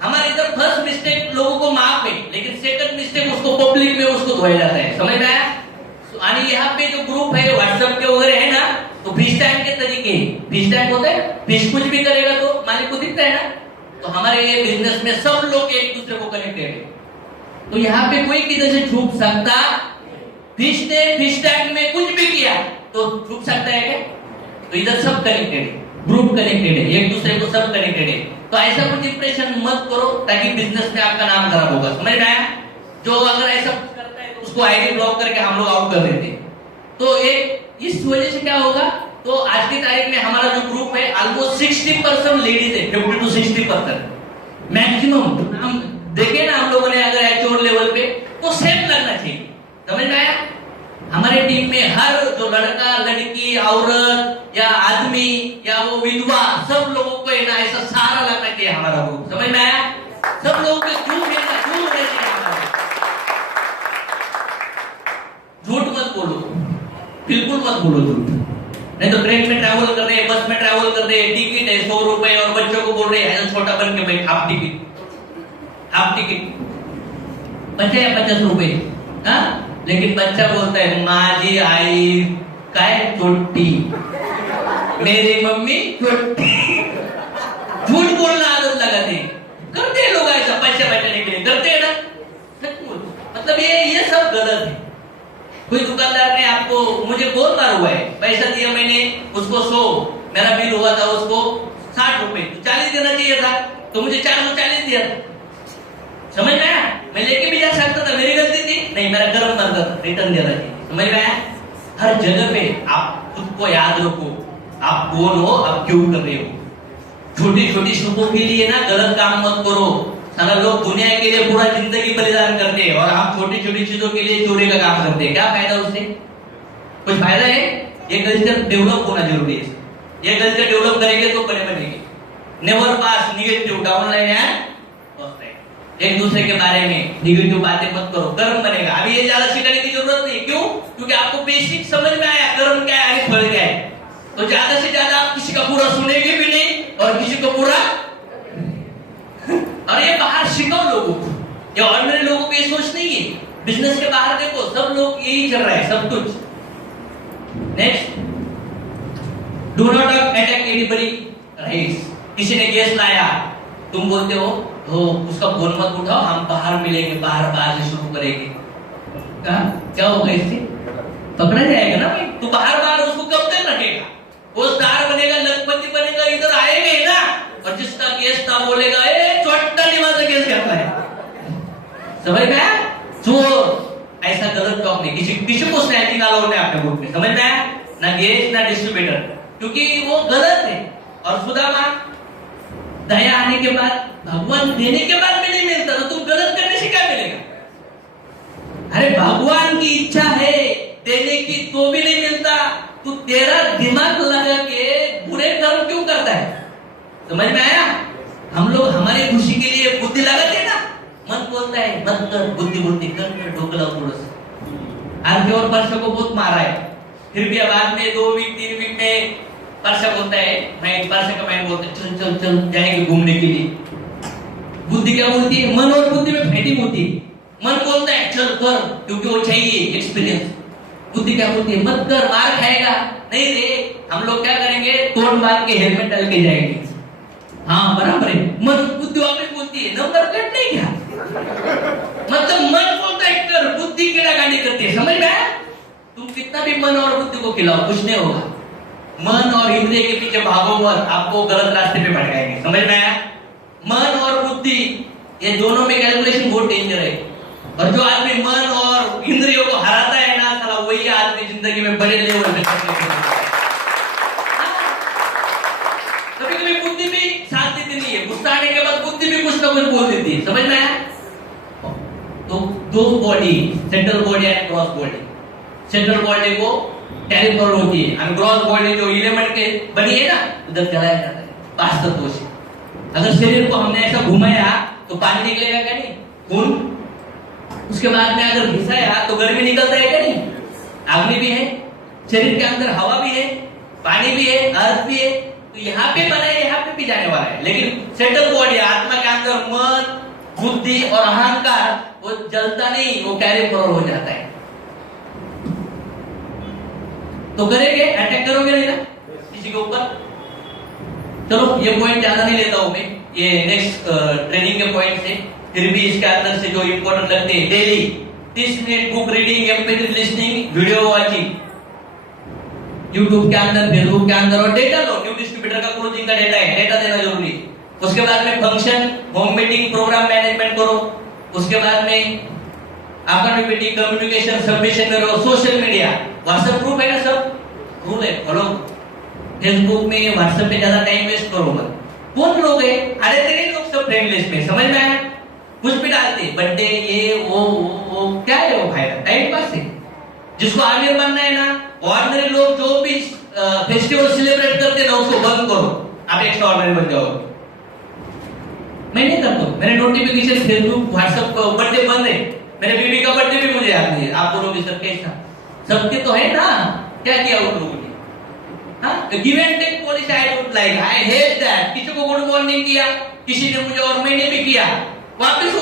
हमारे इधर फर्स्ट मिस्टेक लोगों को माफ है, लेकिन सेकंड मिस्टेक उसको पब्लिक में उसको धोया जाता है. समझ में आया? आणि यहाँ पे जो ग्रुप है व्हाट्सएप के वगैरह है ना, तो फिश टैंक के तरीके, फिश टैंक होता है, फिश कुछ भी करेगा तो मालिक को दिखता है ना. तो हमारे ये बिजनेस में सब लोग एक दूसरे को कनेक्टेड है. तो यहाँ पे कोई किधर से छुप सकता? फिश ने फिश टैंक में कुछ भी किया तो छुप सकता है क्या? तो इधर सब कनेक्टेड है, ग्रुप कनेक्टेड है, एक दूसरे को सब कनेक्टेड है. तो ऐसा कुछ इंप्रेशन मत करो ताकि बिजनेस में आपका नाम खराब होगा. समझ में आया? जो अगर ऐसा करता है तो उसको आईडी ब्लॉक करके हम लोग आउट कर देते. तो एक इस वजह से क्या होगा? तो आज की तारीख में हमारा जो ग्रुप है ऑलमोस्ट 60% लेडीज है, 50 to 60% मैक्सिमम. हम देखे ना हम लोगों ने अगर एचओर लेवल पे तो सेम लगना चाहिए. समझ में आया? हमारे टीम में हर जो लड़का, लड़की, औरत या आदमी या वो विधवा, सब लोगों को ना ऐसा सारा लगना चाहिए हमारा ग्रुप. समझ में आया? सब लोगों के झूठ मत बोलो, बिल्कुल मत बोलो झूठ. नहीं तो ट्रेन में ट्रैवल कर रहे हैं, बस में ट्रैवल कर रहे हैं, टिकट है 100 रुपए और बच्चों को बोल रहे हैं छोटा बन के भाई हाफ टिकट बच्चा है 50 रुपए. हाँ, लेकिन बच्चा बोलता है माँ आई काय छोटी, मेरी मम्मी छोटी. झूठ बोलना आदत लगाते करते हैं लोग, ऐसा पैसे बचाने के लिए करते हैं ना. मतलब ये सब गलत है. कोई दुकानदार ने आपको, मुझे बहुत बार हुआ है, पैसा दिया मैंने उसको 100, मेरा बिल हुआ था उसको 60 रुपए, तो 40 देना चाहिए था, तो मुझे 440 दिया. समझ में आया? मैं लेके भी जा सकता था, मेरी गलती थी नहीं, मेरा गर्म बनता था, रिटर्न देना चाहिए. समझ में आया? हर जगह पे आप खुद को याद रखो, आप कौन हो, आप क्यों कर रहे हो. छोटी छोटी सुखों के लिए ना गलत काम मत करो. सारा लोग दुनिया के लिए पूरा जिंदगी बलिदान करते हैं और आप छोटी छोटी चीजों के लिए चोरी का काम करते हैं. क्या फायदा उससे? कुछ फायदा है? ये कल्चर डेवलप होना जरूरी है. ये कल्चर डेवलप करेंगे तो बड़े बनेंगे. नेवर पास निगेटिव डाउनलाइन है. एक दूसरे के बारे में निगेटिव बातें मत करो, कर्म बनेगा. अभी ये ज्यादा सिखाने की जरूरत नहीं. क्यों? क्योंकि आपको बेसिक समझ में आया कर्म क्या है, फल क्या है. तो ज्यादा से ज्यादा आप किसी का पूरा सुनेंगे भी नहीं और किसी को पूरा. और ये बाहर सिखाओ लोगों को. ये ऑर्डिनरी लोगों की सोच नहीं है. बिजनेस के बाहर देखो, सब लोग यही चल रहा है, सब कुछ. Next, do not attack anybody. किसी ने गैस लाया, तुम बोलते हो उसका फोन मत उठाओ, हम बाहर मिलेंगे, बाहर से शुरू करेंगे. क्या होगा इससे? पकड़ा जाएगा ना भाई. तू बाहर उसको कब तक रखेगा? वो स्टार बनेगा, लखपति बनेगा, इधर आएगा ही ना. और जिसका केस था बोलेगा छोटा निवास केस करता है. समझ में आया? चोर, ऐसा गलत टॉक नहीं. किसी को स्नैचिंग अलाउड नहीं आपके ग्रुप में. समझ में आया? ना गेस्ट ना डिस्ट्रीब्यूटर, क्योंकि वो गलत है. और सुदामा दया आने के बाद, भगवान देने के बाद भी नहीं मिलता तो तुम गलत करने से क्या मिलेगा? अरे भगवान की इच्छा है देने की तो भी नहीं मिलता, तू तेरा दिमाग लगा के बुरे कर्म क्यों करता है? समझ में आया? हम लोग हमारी खुशी के लिए बुद्धि लगाते ना, मन बोलता है मत कर, बुद्धि बोलती कर, ढोकला थोड़ा सा। आज और परसों को बहुत मारा है, फिर भी बाद में 2 वीक 3 वीक में परसों होता है, मैं परसों का मैं बोलता चल चल चल जाएंगे घूमने के लिए। बुद्धि क्या बोलती है? मन और बुद्धि में फाइटिंग होती है। मन बोलता है चल कर, क्योंकि वो चाहिए एक्सपीरियंस। बुद्धि क्या बोलती है? मत कर, मार खाएगा। नहीं रे, हम लोग क्या करेंगे? तोड़ मार के हेलमेट डाल के जाएंगे। हाँ बराबर है। मन बुद्धि वापस बोलती है नंबर कट नहीं क्या? मतलब मन बोलता है कर, बुद्धि कीड़ागानी करती है। समझ में आया? तुम कितना भी मन और बुद्धि को खिलाओ कुछ नहीं होगा। मन और इंद्रिय के पीछे भागो मत, आपको गलत रास्ते पे भटकाएंगे। समझ में आया? मन और बुद्धि ये दोनों में कैलकुलेशन बहुत डेंजर है। और जो आदमी मन और इंद्रियों को हराता है ना, साला वही आदमी जिंदगी में बड़े लेवल पे कभी कभी बुद्धि भी साथ देती नहीं है। गुस्सा आने के बाद बुद्धि भी कुछ ना कुछ बोल देती है। समझ में आया? तो 2 body, central body and cross body. Central body को कैलिपर होती है और क्रॉस बॉडी जो एलिमेंट के बनी है ना, उधर चलाया जाता है 5 तत्वों से। अगर शरीर को हमने ऐसा घुमाया तो पानी निकलेगा क्या? नहीं, खून। उसके बाद में अगर घिसाया तो गर्मी निकलता है क्या? नहीं, अग्नि भी है, शरीर के अंदर हवा भी है, पानी भी है, अर्थ भी है। तो यहाँ पे बना है, यहाँ पे भी जाने वाला है। लेकिन सेंट्रल बॉडी, आत्मा के अंदर मन, बुद्धि और अहंकार, वो जलता नहीं, वो कैरी फॉरवर्ड हो जाता है। तो करेंगे, अटैक करोगे नहीं ना किसी के ऊपर? चलो ये पॉइंट ज्यादा नहीं लेता हूं मैं, ये नेक्स्ट ट्रेनिंग के पॉइंट से। फिर भी इसके अंदर से जो इंपॉर्टेंट लगते हैं, daily 30 minute book reading, empathy listening, video watching, YouTube के अंदर, फेसबुक के अंदर, और डेटा लो। न्यू डिस्ट्रीब्यूटर का क्लोजिंग का डेटा है, डेटा देना जरूरी। उसके बाद में function, home meeting, programme management करो। उसके बाद में आपका मीटिंग, कम्युनिकेशन, सबमिशन करो। सोशल मीडिया, व्हाट्सएप ग्रुप है ना, सब रूल है फॉलो। फेसबुक में, व्हाट्सएप पे ज्यादा टाइम वेस्ट करो मत। कौन लोग है? अरे तेरे लोग सब फ्रेंड लिस्ट में, समझ में आया? कुछ भी डालते, बर्थडे, ये वो क्या है? वो फायदा टाइम पास है। जिसको आमिर बनना है ना, ऑर्डिनरी लोग जो भी फेस्टिवल सेलिब्रेट करते हैं ना, उसको बंद करो, आप एक्स्ट्रा ऑर्डिनरी बन जाओगे। मैं नहीं करता हूं, मेरे नोटिफिकेशन फेसबुक व्हाट्सएप बर्थडे बंद है। मेरे बीवी का बर्थडे भी मुझे याद नहीं है। आप बोलोगे सर कैसा? सबके तो है ना, क्या किया उन लोगों ने? Give and take policy I don't like, I hate that. किसी को गुड मॉर्निंग किया, किसी ने मुझे, और मैंने भी किया, वापस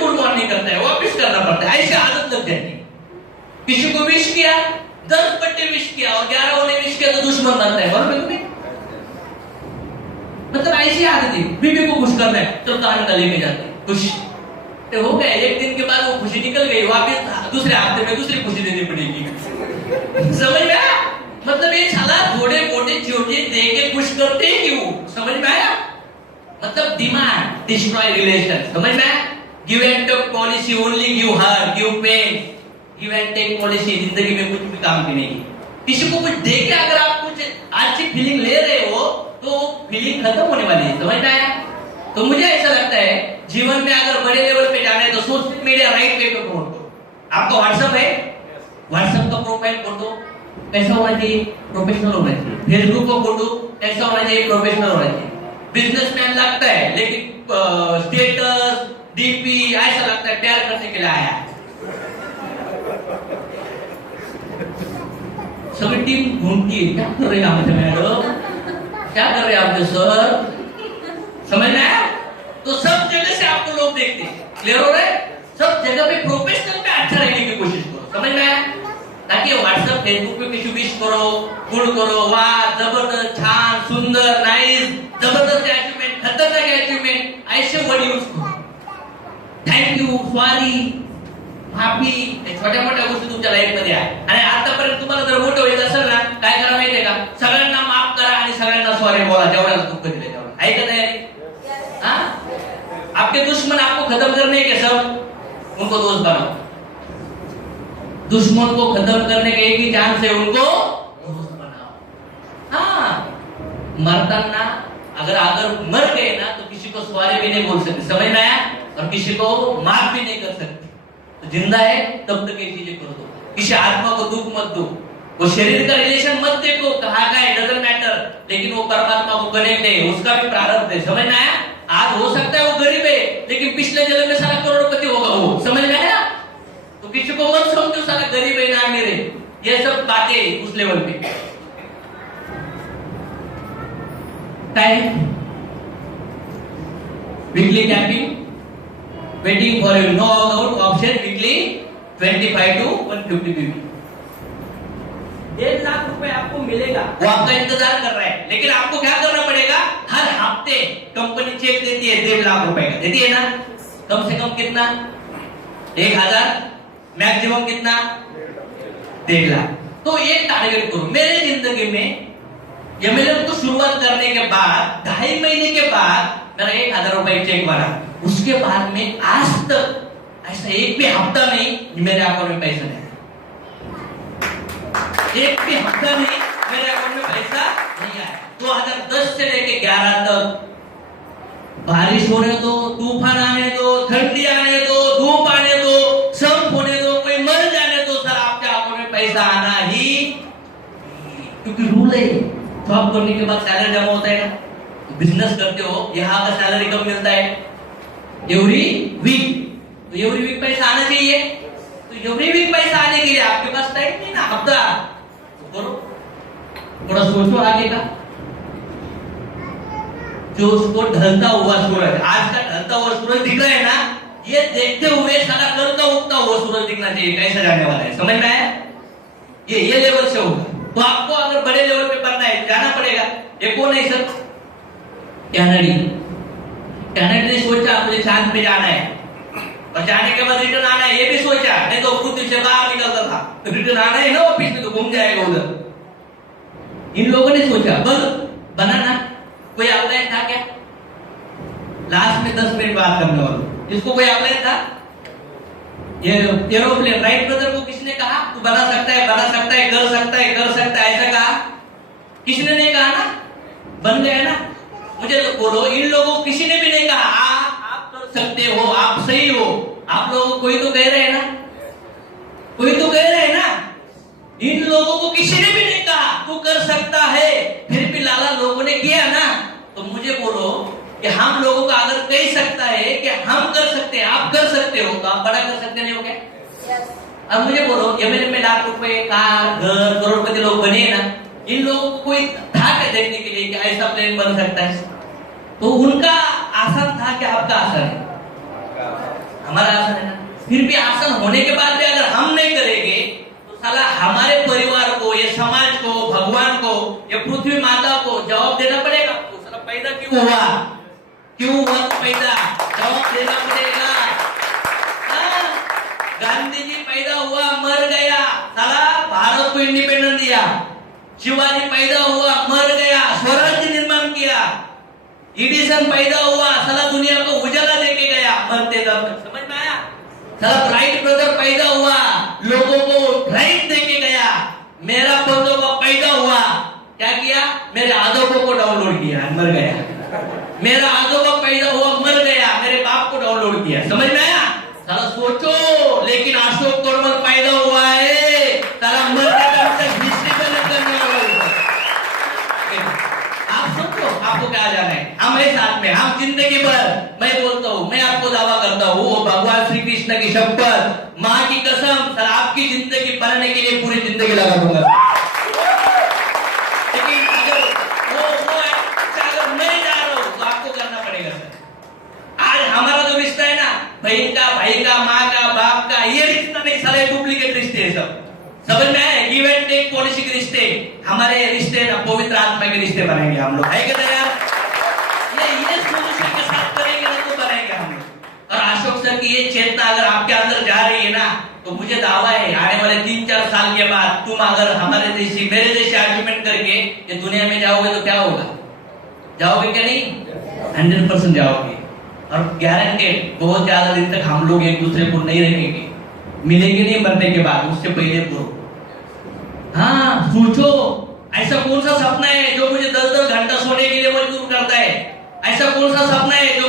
गुड मॉर्निंग करता है, वापस करना पड़ता है। ऐसी आदत लग जाती है। किसी को विश किया, 10 बर्थडे विश किया और 11 ने विश किया तो दुश्मन बनता है। बराबर तुम्हें? मतलब ऐसी आदत है। बीवी को खुश करना है, चलो तान लेके जाते हैं, खुश तो हो गया। एक दिन के बाद वो खुशी निकल गई, वापस दूसरे हफ्ते में दूसरी खुशी देनी पड़ेगी। समझ में आया? मतलब ये साला थोड़े मोटे छोटे दे के खुश करते हैं क्यों? समझ में आया? मतलब डिमांड डिस्ट्रॉय रिलेशन। समझ में आया? Give and take policy only give hurt, give pain. Give and take policy जिंदगी में कुछ भी काम की नहीं। किसी को कुछ दे के अगर आप कुछ अच्छी फीलिंग ले रहे हो तो फीलिंग खत्म होने वाली है। समझ में आया? तो मुझे ऐसा लगता है जीवन में अगर बड़े लेवल पे जाना है तो सोशल मीडिया राइट वे पे प्रमोट करो। आपका व्हाट्सएप है, व्हाट्सएप का प्रोफाइल फोटो कैसा होना चाहिए? प्रोफेशनल होना चाहिए। फेसबुक का फोटो कैसा होना चाहिए? प्रोफेशनल होना चाहिए। बिजनेसमैन लगता है लेकिन स्टेटस, डीपी ऐसा लगता है प्यार करने के लिए आया। सभी टीम ढूंढती है, क्या कर रहे हैं आप मैडम, क्या कर रहे हैं आपके सर? समझ में आया? तो सब जगह से आपको लोग देखते हैं। क्लियर हो रहा है? सब जगह पे प्रोफेशनल में अच्छा रहने की कोशिश करो। समझ में आया? ताकि व्हाट्सएप, फेसबुक पे किसी विश करो, गुड करो, वाह जबरदस्त, छान, सुंदर, नाइस, जबरदस्त अचीवमेंट, खतरनाक अचीवमेंट, ऐसे वर्ड यूज करो। थँक यू, सॉरी, माफी, छोट्या मोठ्या गोष्टी तुमच्या लाईफ मध्ये आहे. आणि आतापर्यंत तुम्हाला जर मोठं व्हायचं असेल ना, काय करा माहितीये का? सगळ्यांना माफ करा आणि सगळ्यांना सॉरी बोला, जेवढ्याला दुःख दिले तेवढं. आहे का तयारी? आपके दुश्मन आपको खत्म करने के सब उनको दोस्त बनाओ। दुश्मन को खत्म करने का एक ही चांस है, उनको दोस्त बनाओ। हाँ, मरताना अगर मर गए ना तो को सॉरी भी नहीं बोल सकते, समझ में आया? और किसी को माफ भी नहीं कर सकते। तो जिंदा है तब तक ये चीजें कर दो। किसी आत्मा को दुख मत दो, वो शरीर का रिलेशन मत देखो कहाँ का है, डजंट मैटर, लेकिन वो परमात्मा को कनेक्ट है, उसका भी प्रारब्ध है। समझ में आया? आज हो सकता है वो गरीब है, लेकिन पिछले जन्म में सारा करोड़पति होगा वो। समझ में आया? तो किसी को मत समझो सारा गरीब है ना मेरे, ये सब बातें उस लेवल पे। Time weekly capping waiting for you, no out option weekly 25 to 150 PV. 1 lakh रुपए आपको मिलेगा, वो आपका इंतजार कर रहा है, लेकिन आपको क्या करना पड़ेगा? हर हफ्ते कंपनी चेक देती है 1.5 लाख रुपए का, देती है ना? कम से कम कितना? 1000, मैक्सिमम कितना? 1.5 लाख। तो ये टारगेट करो। मेरे जिंदगी में एमएलएम को शुरुआत करने के बाद 2.5 महीने के बाद मेरा 1000 रुपए चेक बना। उसके बाद में आज तक ऐसा एक भी हफ्ता नहीं मेरे अकाउंट में पैसा नहीं, एक भी हफ्ता नहीं मेरे अकाउंट में पैसा नहीं आया। 2010 से लेके 11 तक बारिश होने दो, तूफान आने दो, ठंडी आने दो, धूप आने दो, सब होने दो, कोई मर जाने दो, सर आपके अकाउंट में पैसा आना ही, क्योंकि रूल है। जॉब करने के बाद सैलरी जमा होता है ना, बिजनेस करते हो, यहाँ का सैलरी कब मिलता है? Every week. तो एवरी वीक पैसा आना चाहिए। तो एवरी वीक पैसा आने के लिए आपके पास टाइम नहीं ना, हफ्ता तो करो, थोड़ा सोचो आगे का। जो उसको ढलता हुआ सूरज, आज का ढलता हुआ सूरज दिख रहा है ना, ये देखते हुए सारा कल का उगता हुआ सूरज दिखना चाहिए, कैसा जाने वाला है। समझ में आया? ये लेवल से होगा। तो आपको अगर बड़े लेवल पे बनना है, जाना पड़ेगा। ये कौन है सर? कैनेडी ने सोचा मुझे चांद पे जाना है, और जाने के बाद रिटर्न आना है, ये भी सोचा, नहीं तो पृथ्वी से बाहर निकलता था, तो रिटर्न आना है ना, वापिस में तो घूम जाएगा उधर। इन लोगों ने सोचा, बल बना ना, कोई अप्लाई था क्या? लास्ट में 10 मिनट बात करने वाला, इसको कोई अप्लाई था? ये एरोप्लेन राइट ब्रदर को किसने कहा तू बना सकता है, बना सकता है, कर सकता है, कर सकता है, ऐसा कहा? किसने नहीं कहा ना? बन गया ना? मुझे तो बोलो, इन लोगों को किसी ने भी नहीं कहा आप कर सकते हो, आप सही हो। आप लोगों को कोई तो कह रहे हैं ना, कोई तो कह रहे हैं ना। इन लोगों को किसी ने भी नहीं कहा तू कर सकता है, फिर भी लाला लोगों ने किया ना। तो मुझे बोलो कि हम लोगों का अगर कह सकता है कि हम कर सकते हैं, आप कर सकते हो, तो आप बड़ा कर सकते नहीं हो क्या? अब मुझे बोलो, एमएलए में लाख रुपए का घर, करोड़पति लोग बने ना, इन लोगों को कोई था क्या देखने के लिए कि ऐसा प्लेन बन सकता है? तो उनका आसान था कि आपका आसान है? हमारा आसान है ना। फिर भी आसान होने के बाद भी अगर हम नहीं करेंगे तो साला हमारे परिवार को, ये समाज को, भगवान को, ये पृथ्वी माता को जवाब देना पड़ेगा। तो साला पैदा क्यों हुआ, क्यों हुआ पैदा, जवाब देना पड़ेगा। गांधी जी पैदा हुआ, मर गया, साला भारत को इंडिपेंडेंस दिया। शिवाजी पैदा हुआ, मर गया, स्वराज्य निर्माण किया। एडिसन पैदा हुआ, साला दुनिया को उजाला देके गया, मरते दम तक। समझ में आया? साला राइट ब्रदर पैदा हुआ, लोगों को राइट देके गया। मेरा पोतों पैदा हुआ, क्या किया? मेरे आदों को डाउनलोड किया, मर गया। मेरा आदों पैदा हुआ, मर गया, मेरे बाप को डाउनलोड किया। समझ में आया? साला सोचो, लेकिन अशोक तोरमल पैदा हुआ है, साला मरते दम तक हिस्ट्री बना करने वाला। आप सोचो आपको क्या जाना है? हम है साथ में, हम जिंदगी भर, मैं बोलता हूँ, मैं आपको दावा करता हूँ भगवान श्री कृष्ण की शपथ, माँ की कसम, सर आपकी जिंदगी बनाने के लिए पूरी जिंदगी लगा दूंगा। लेकिन अगर अगर मैं जा रहा हूँ तो आपको करना पड़ेगा सर। आज हमारा जो रिश्ता है ना, बहन का, भाई का, माँ का, बाप का, ये रिश्ता नहीं, सारे डुप्लीकेट रिश्ते हैं सब। समझ में आया? गिव एंड टेक पॉलिसी के रिश्ते, हमारे रिश्ते ना पवित्र आत्मा के रिश्ते बनाएंगे हम लोग, है क्या यार? ये सोल्यूशन के साथ करेंगे ना तो बनाएंगे हम लोग। और अशोक सर की ये चेतना अगर आपके अंदर जा रही है ना, तो मुझे दावा है आने वाले 3-4 साल के बाद तुम अगर हमारे जैसी, मेरे जैसे आर्गुमेंट करके ये दुनिया में जाओगे तो क्या होगा? जाओगे क्या नहीं? 100% जाओगे। और गारंटेड बहुत ज्यादा दिन तक हम लोग एक दूसरे को नहीं रखेंगे, मिलेंगे नहीं मरने के बाद, उससे पहले करो। हाँ सोचो, ऐसा कौन सा सपना है जो मुझे 10-10 घंटा सोने के लिए मजबूर करता है? ऐसा कौन सा सपना है जो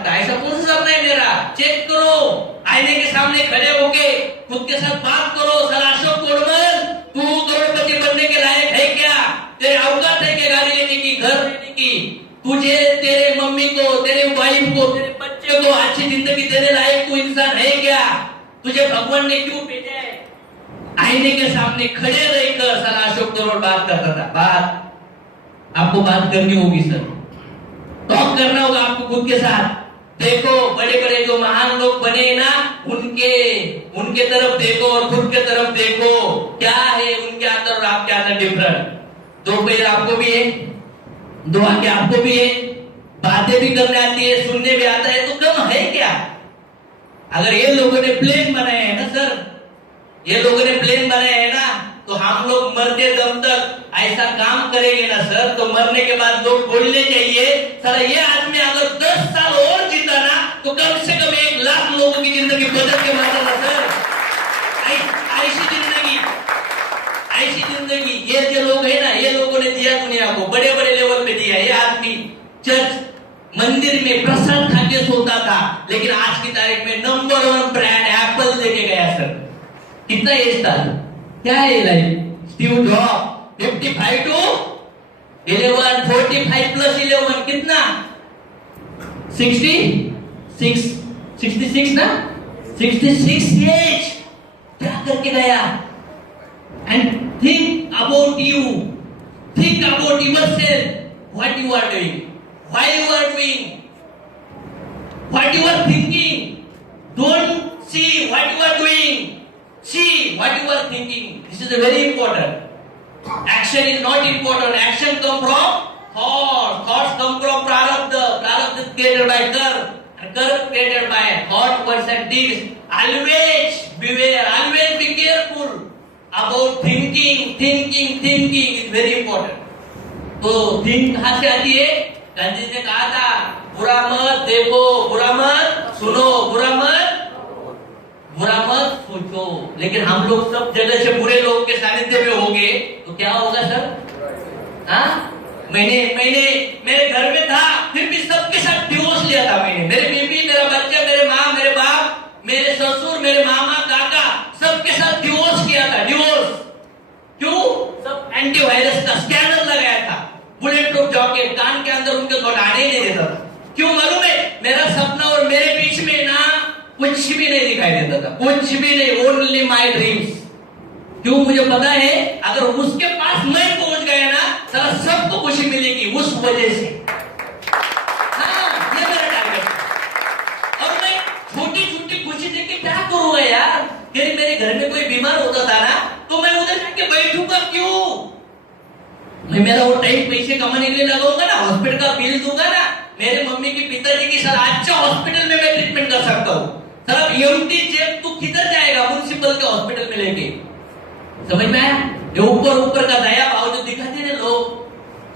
सकता। ऐसा कौन सा सपना है मेरा? चेक करो, आईने के सामने खड़े होके खुद के साथ बात करो। साला अशोक कोडमल, तू करोड़पति बनने के लायक है क्या? तेरे औकात है क्या गाड़ी लेने की, घर लेने की? तुझे, तेरे मम्मी को, तेरे वाइफ को, तेरे बच्चे को अच्छी जिंदगी देने लायक तू इंसान है क्या? तुझे भगवान ने क्यों भेजा है? आईने के सामने खड़े रहकर साला अशोक करोड़ बात करता था। बात आपको बात करनी होगी सर, टॉक करना होगा आपको खुद के साथ। देखो बड़े बड़े जो महान लोग बने ना, उनके तरफ देखो और खुद के तरफ देखो, क्या है उनके अंदर और आपके अंदर डिफरेंट। दो पैर आपको भी है, दो आंखें आपको भी है, बातें भी करने आती है, सुनने भी आता है, तो कम है क्या? अगर ये लोगों ने प्लेन बनाए हैं ना सर, ये लोगों ने प्लेन बनाए हैं ना, तो हम लोग मरते दम तक ऐसा काम करेंगे ना सर, तो मरने के बाद लोग बोलने चाहिए सर ये आदमी अगर 10 साल और जीता ना, तो कम से कम 1 लाख लोगों की जिंदगी बदल के मारता था सर। ऐसी जिंदगी ये जो लोग है ना, ये लोगों ने दिया दुनिया को, बड़े बड़े लेवल पे दिया। ये आदमी चर्च मंदिर में प्रसाद खा के सोता था, लेकिन आज की तारीख में नंबर 1 ब्रांड एप्पल लेके गया सर। कितना एज था? क्या है life? Steve job 55 to 11, 45 plus 11 कितना? 66 ना? 66 एज क्या करके गया? And think about you, think about yourself, what you are doing, why you are doing, what you are thinking. Don't see what you are doing, see what you are thinking. This is a very important. Action is not important. Action come from thought. Thoughts come from prarabdha. Prarabdha is created by karma, and karma created by thought, words and deeds. Always beware. Always be careful about thinking. Thinking is very important. तो think कहाँ से आती है? गांधी जी ने कहा था बुरा मत देखो, बुरा मत सुनो, बुरा मत सोचो। लेकिन हम लोग सब जगह से बुरे लोगों के सानिध्य में होंगे तो क्या होगा सर? हाँ, मेरे घर में था, फिर भी सबके साथ डिवोर्स लिया था मैंने। मेरे बीबी, मेरा बच्चा, मेरे माँ, मेरे बाप, मेरे ससुर, मेरे मामा, काका, सबके साथ डिवोर्स किया था। डिवोर्स क्यों? सब एंटीवायरस का स्कैनर लगाया था, बुलेट प्रूफ जैकेट, कान के अंदर उनके घोटाने नहीं देता था। क्यों मालूम है? मेरा सपना और मेरे बीच में ना कुछ भी नहीं दिखाई देता था, कुछ भी नहीं, ओनली माई ड्रीम्स। क्यों? मुझे पता है अगर उसके पास मैं पहुंच गया ना, सारा सबको खुशी मिलेगी उस वजह से। हाँ, ये मेरा टारगेट है। और मैं छोटी छोटी खुशी देख के क्या करूंगा यार? यदि मेरे घर में कोई बीमार होता था ना, तो मैं उधर जाके बैठूंगा क्यों? मैं मेरा वो टाइम पैसे कमाने के लिए लगाऊंगा ना, हॉस्पिटल का बिल दूंगा ना, मेरे मम्मी की पिताजी की सर अच्छा हॉस्पिटल में मैं ट्रीटमेंट कर सकता हूँ। सर एम्प्टी जेब तू किधर जाएगा म्युनिसिपल के हॉस्पिटल में लेके? समझ में आया? ये ऊपर का दया भाव जो दिखाते हैं लोग,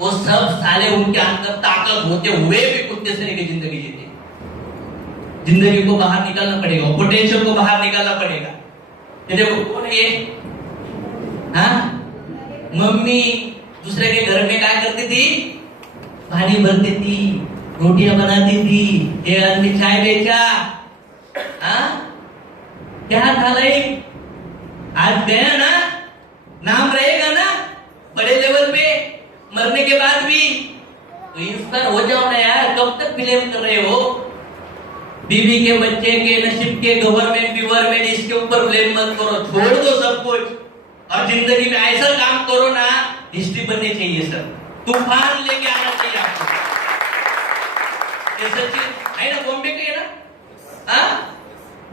वो सब साले उनके अंदर ताकत होते हुए भी कुत्ते से की जिंदगी जीते। जिंदगी को बाहर निकालना पड़ेगा, पोटेंशियल को बाहर निकालना पड़ेगा। ये देखो कौन है ये? हाँ, मम्मी दूसरे के घर में क्या करती थी? पानी भरती थी, रोटियां बनाती थी, ये आदमी चाय बेचा। हाँ, क्या था लाइक? आज गया ना, नाम रहेगा ना बड़े लेवल पे, मरने के बाद भी तो इंस्पायर हो जाओ ना यार। कब तक ब्लेम कर रहे हो? बीवी के, बच्चे के, नसीब के, गवर्नमेंट इसके ऊपर ब्लेम मत करो, छोड़ दो सब कुछ और जिंदगी में ऐसा काम करो ना, हिस्ट्री बननी चाहिए सर, तूफान लेके आना चाहिए आपको। ये सचिन है ना, बॉम्बे के है ना? हाँ,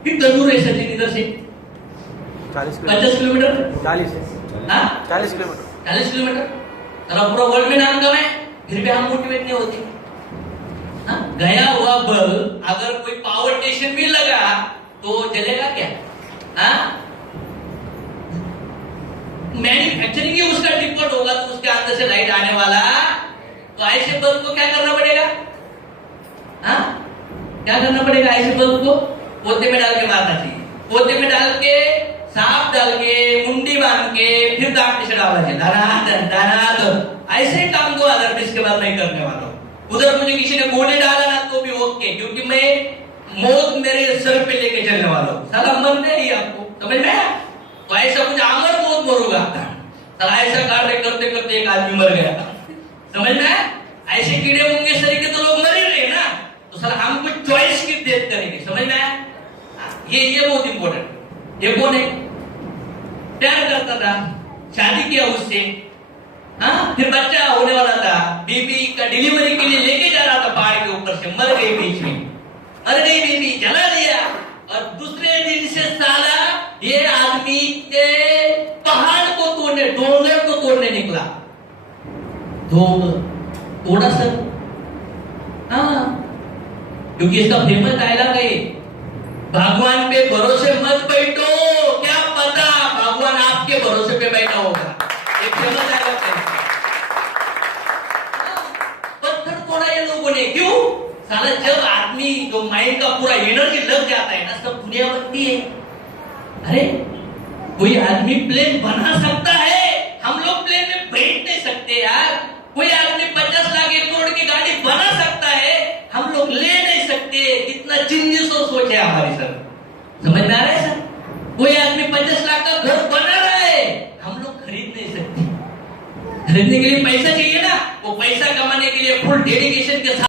कितना दूर है सचिन इधर से? 50 किलोमीटर। 40 किलोमीटर। पूरा वर्ल्ड में नाम कमाए, फिर भी हम मोटिवेट नहीं होते। हाँ? गया हुआ बल्ब अगर कोई पावर स्टेशन भी लगा तो जलेगा क्या? हाँ? मैन्युफैक्चरिंग ही उसका डिफॉल्ट होगा तो उसके अंदर से लाइट आने वाला। तो ऐसे बल्ब को क्या करना पड़ेगा? हाँ? क्या करना पड़ेगा? ऐसे बल्ब को पोते में डाल के मारना चाहिए, पोते में डाल के, सांप डाल के, मुंडी बांध के, फिर दांत से डालना चाहिए, धनाधन। ऐसे काम को अगर इसके बाद नहीं करने वाला उधर मुझे किसी ने गोली डाला ना तो भी ओके, क्योंकि मैं मौत मेरे सर पे लेके चलने वाला हूं। साला मरने ही आपको समझ में आया? तो ऐसा कुछ आमर मौत मरूंगा। साला ऐसा कार्य करते करते एक आदमी मर गया, समझ में आया? ऐसे कीड़े मुंगे शरीर के तो लोग मर ही रहे ना, तो साला हम कुछ चॉइस की डेथ करेंगे, समझ में आया? ये बहुत इंपॉर्टेंट। ये कौन है? प्यार करता था, शादी किया उससे, हाँ, फिर बच्चा होने वाला था, बेबी का डिलीवरी के लिए लेके जा रहा था पहाड़ के ऊपर से, मर गई बीच में, मर गई बेबी, जला दिया। और दूसरे दिन से साला ये आदमी के पहाड़ को तोड़ने, डोंगर को तोड़ने निकला। तोड़ा सर, हाँ, क्योंकि इसका फेमस डायलॉग है, भगवान पे भरोसे मत बैठो, क्या पता भगवान आपके भरोसे पे बैठा होगा। एक फेमस डायलॉग है। पत्थर तोड़ा ये लोगों ने, क्यों? साला जब आदमी जो माइंड का पूरा एनर्जी लग जाता है ना, सब दुनिया बनती है। अरे कोई आदमी प्लेन बना सकता है, हम लोग प्लेन में बैठ नहीं सकते यार। कोई आदमी 50 लाख 1 करोड़ की गाड़ी बना सकता है, हम लोग ले नहीं सकते। कितना जीनियस और सोच है हमारी सर, समझ में आ रहा है सर? कोई आदमी 50 लाख का घर बना रहा है, हम लोग खरीद नहीं सकते। खरीदने के लिए पैसा चाहिए ना, वो पैसा कमाने के लिए फुल डेडिकेशन के साथ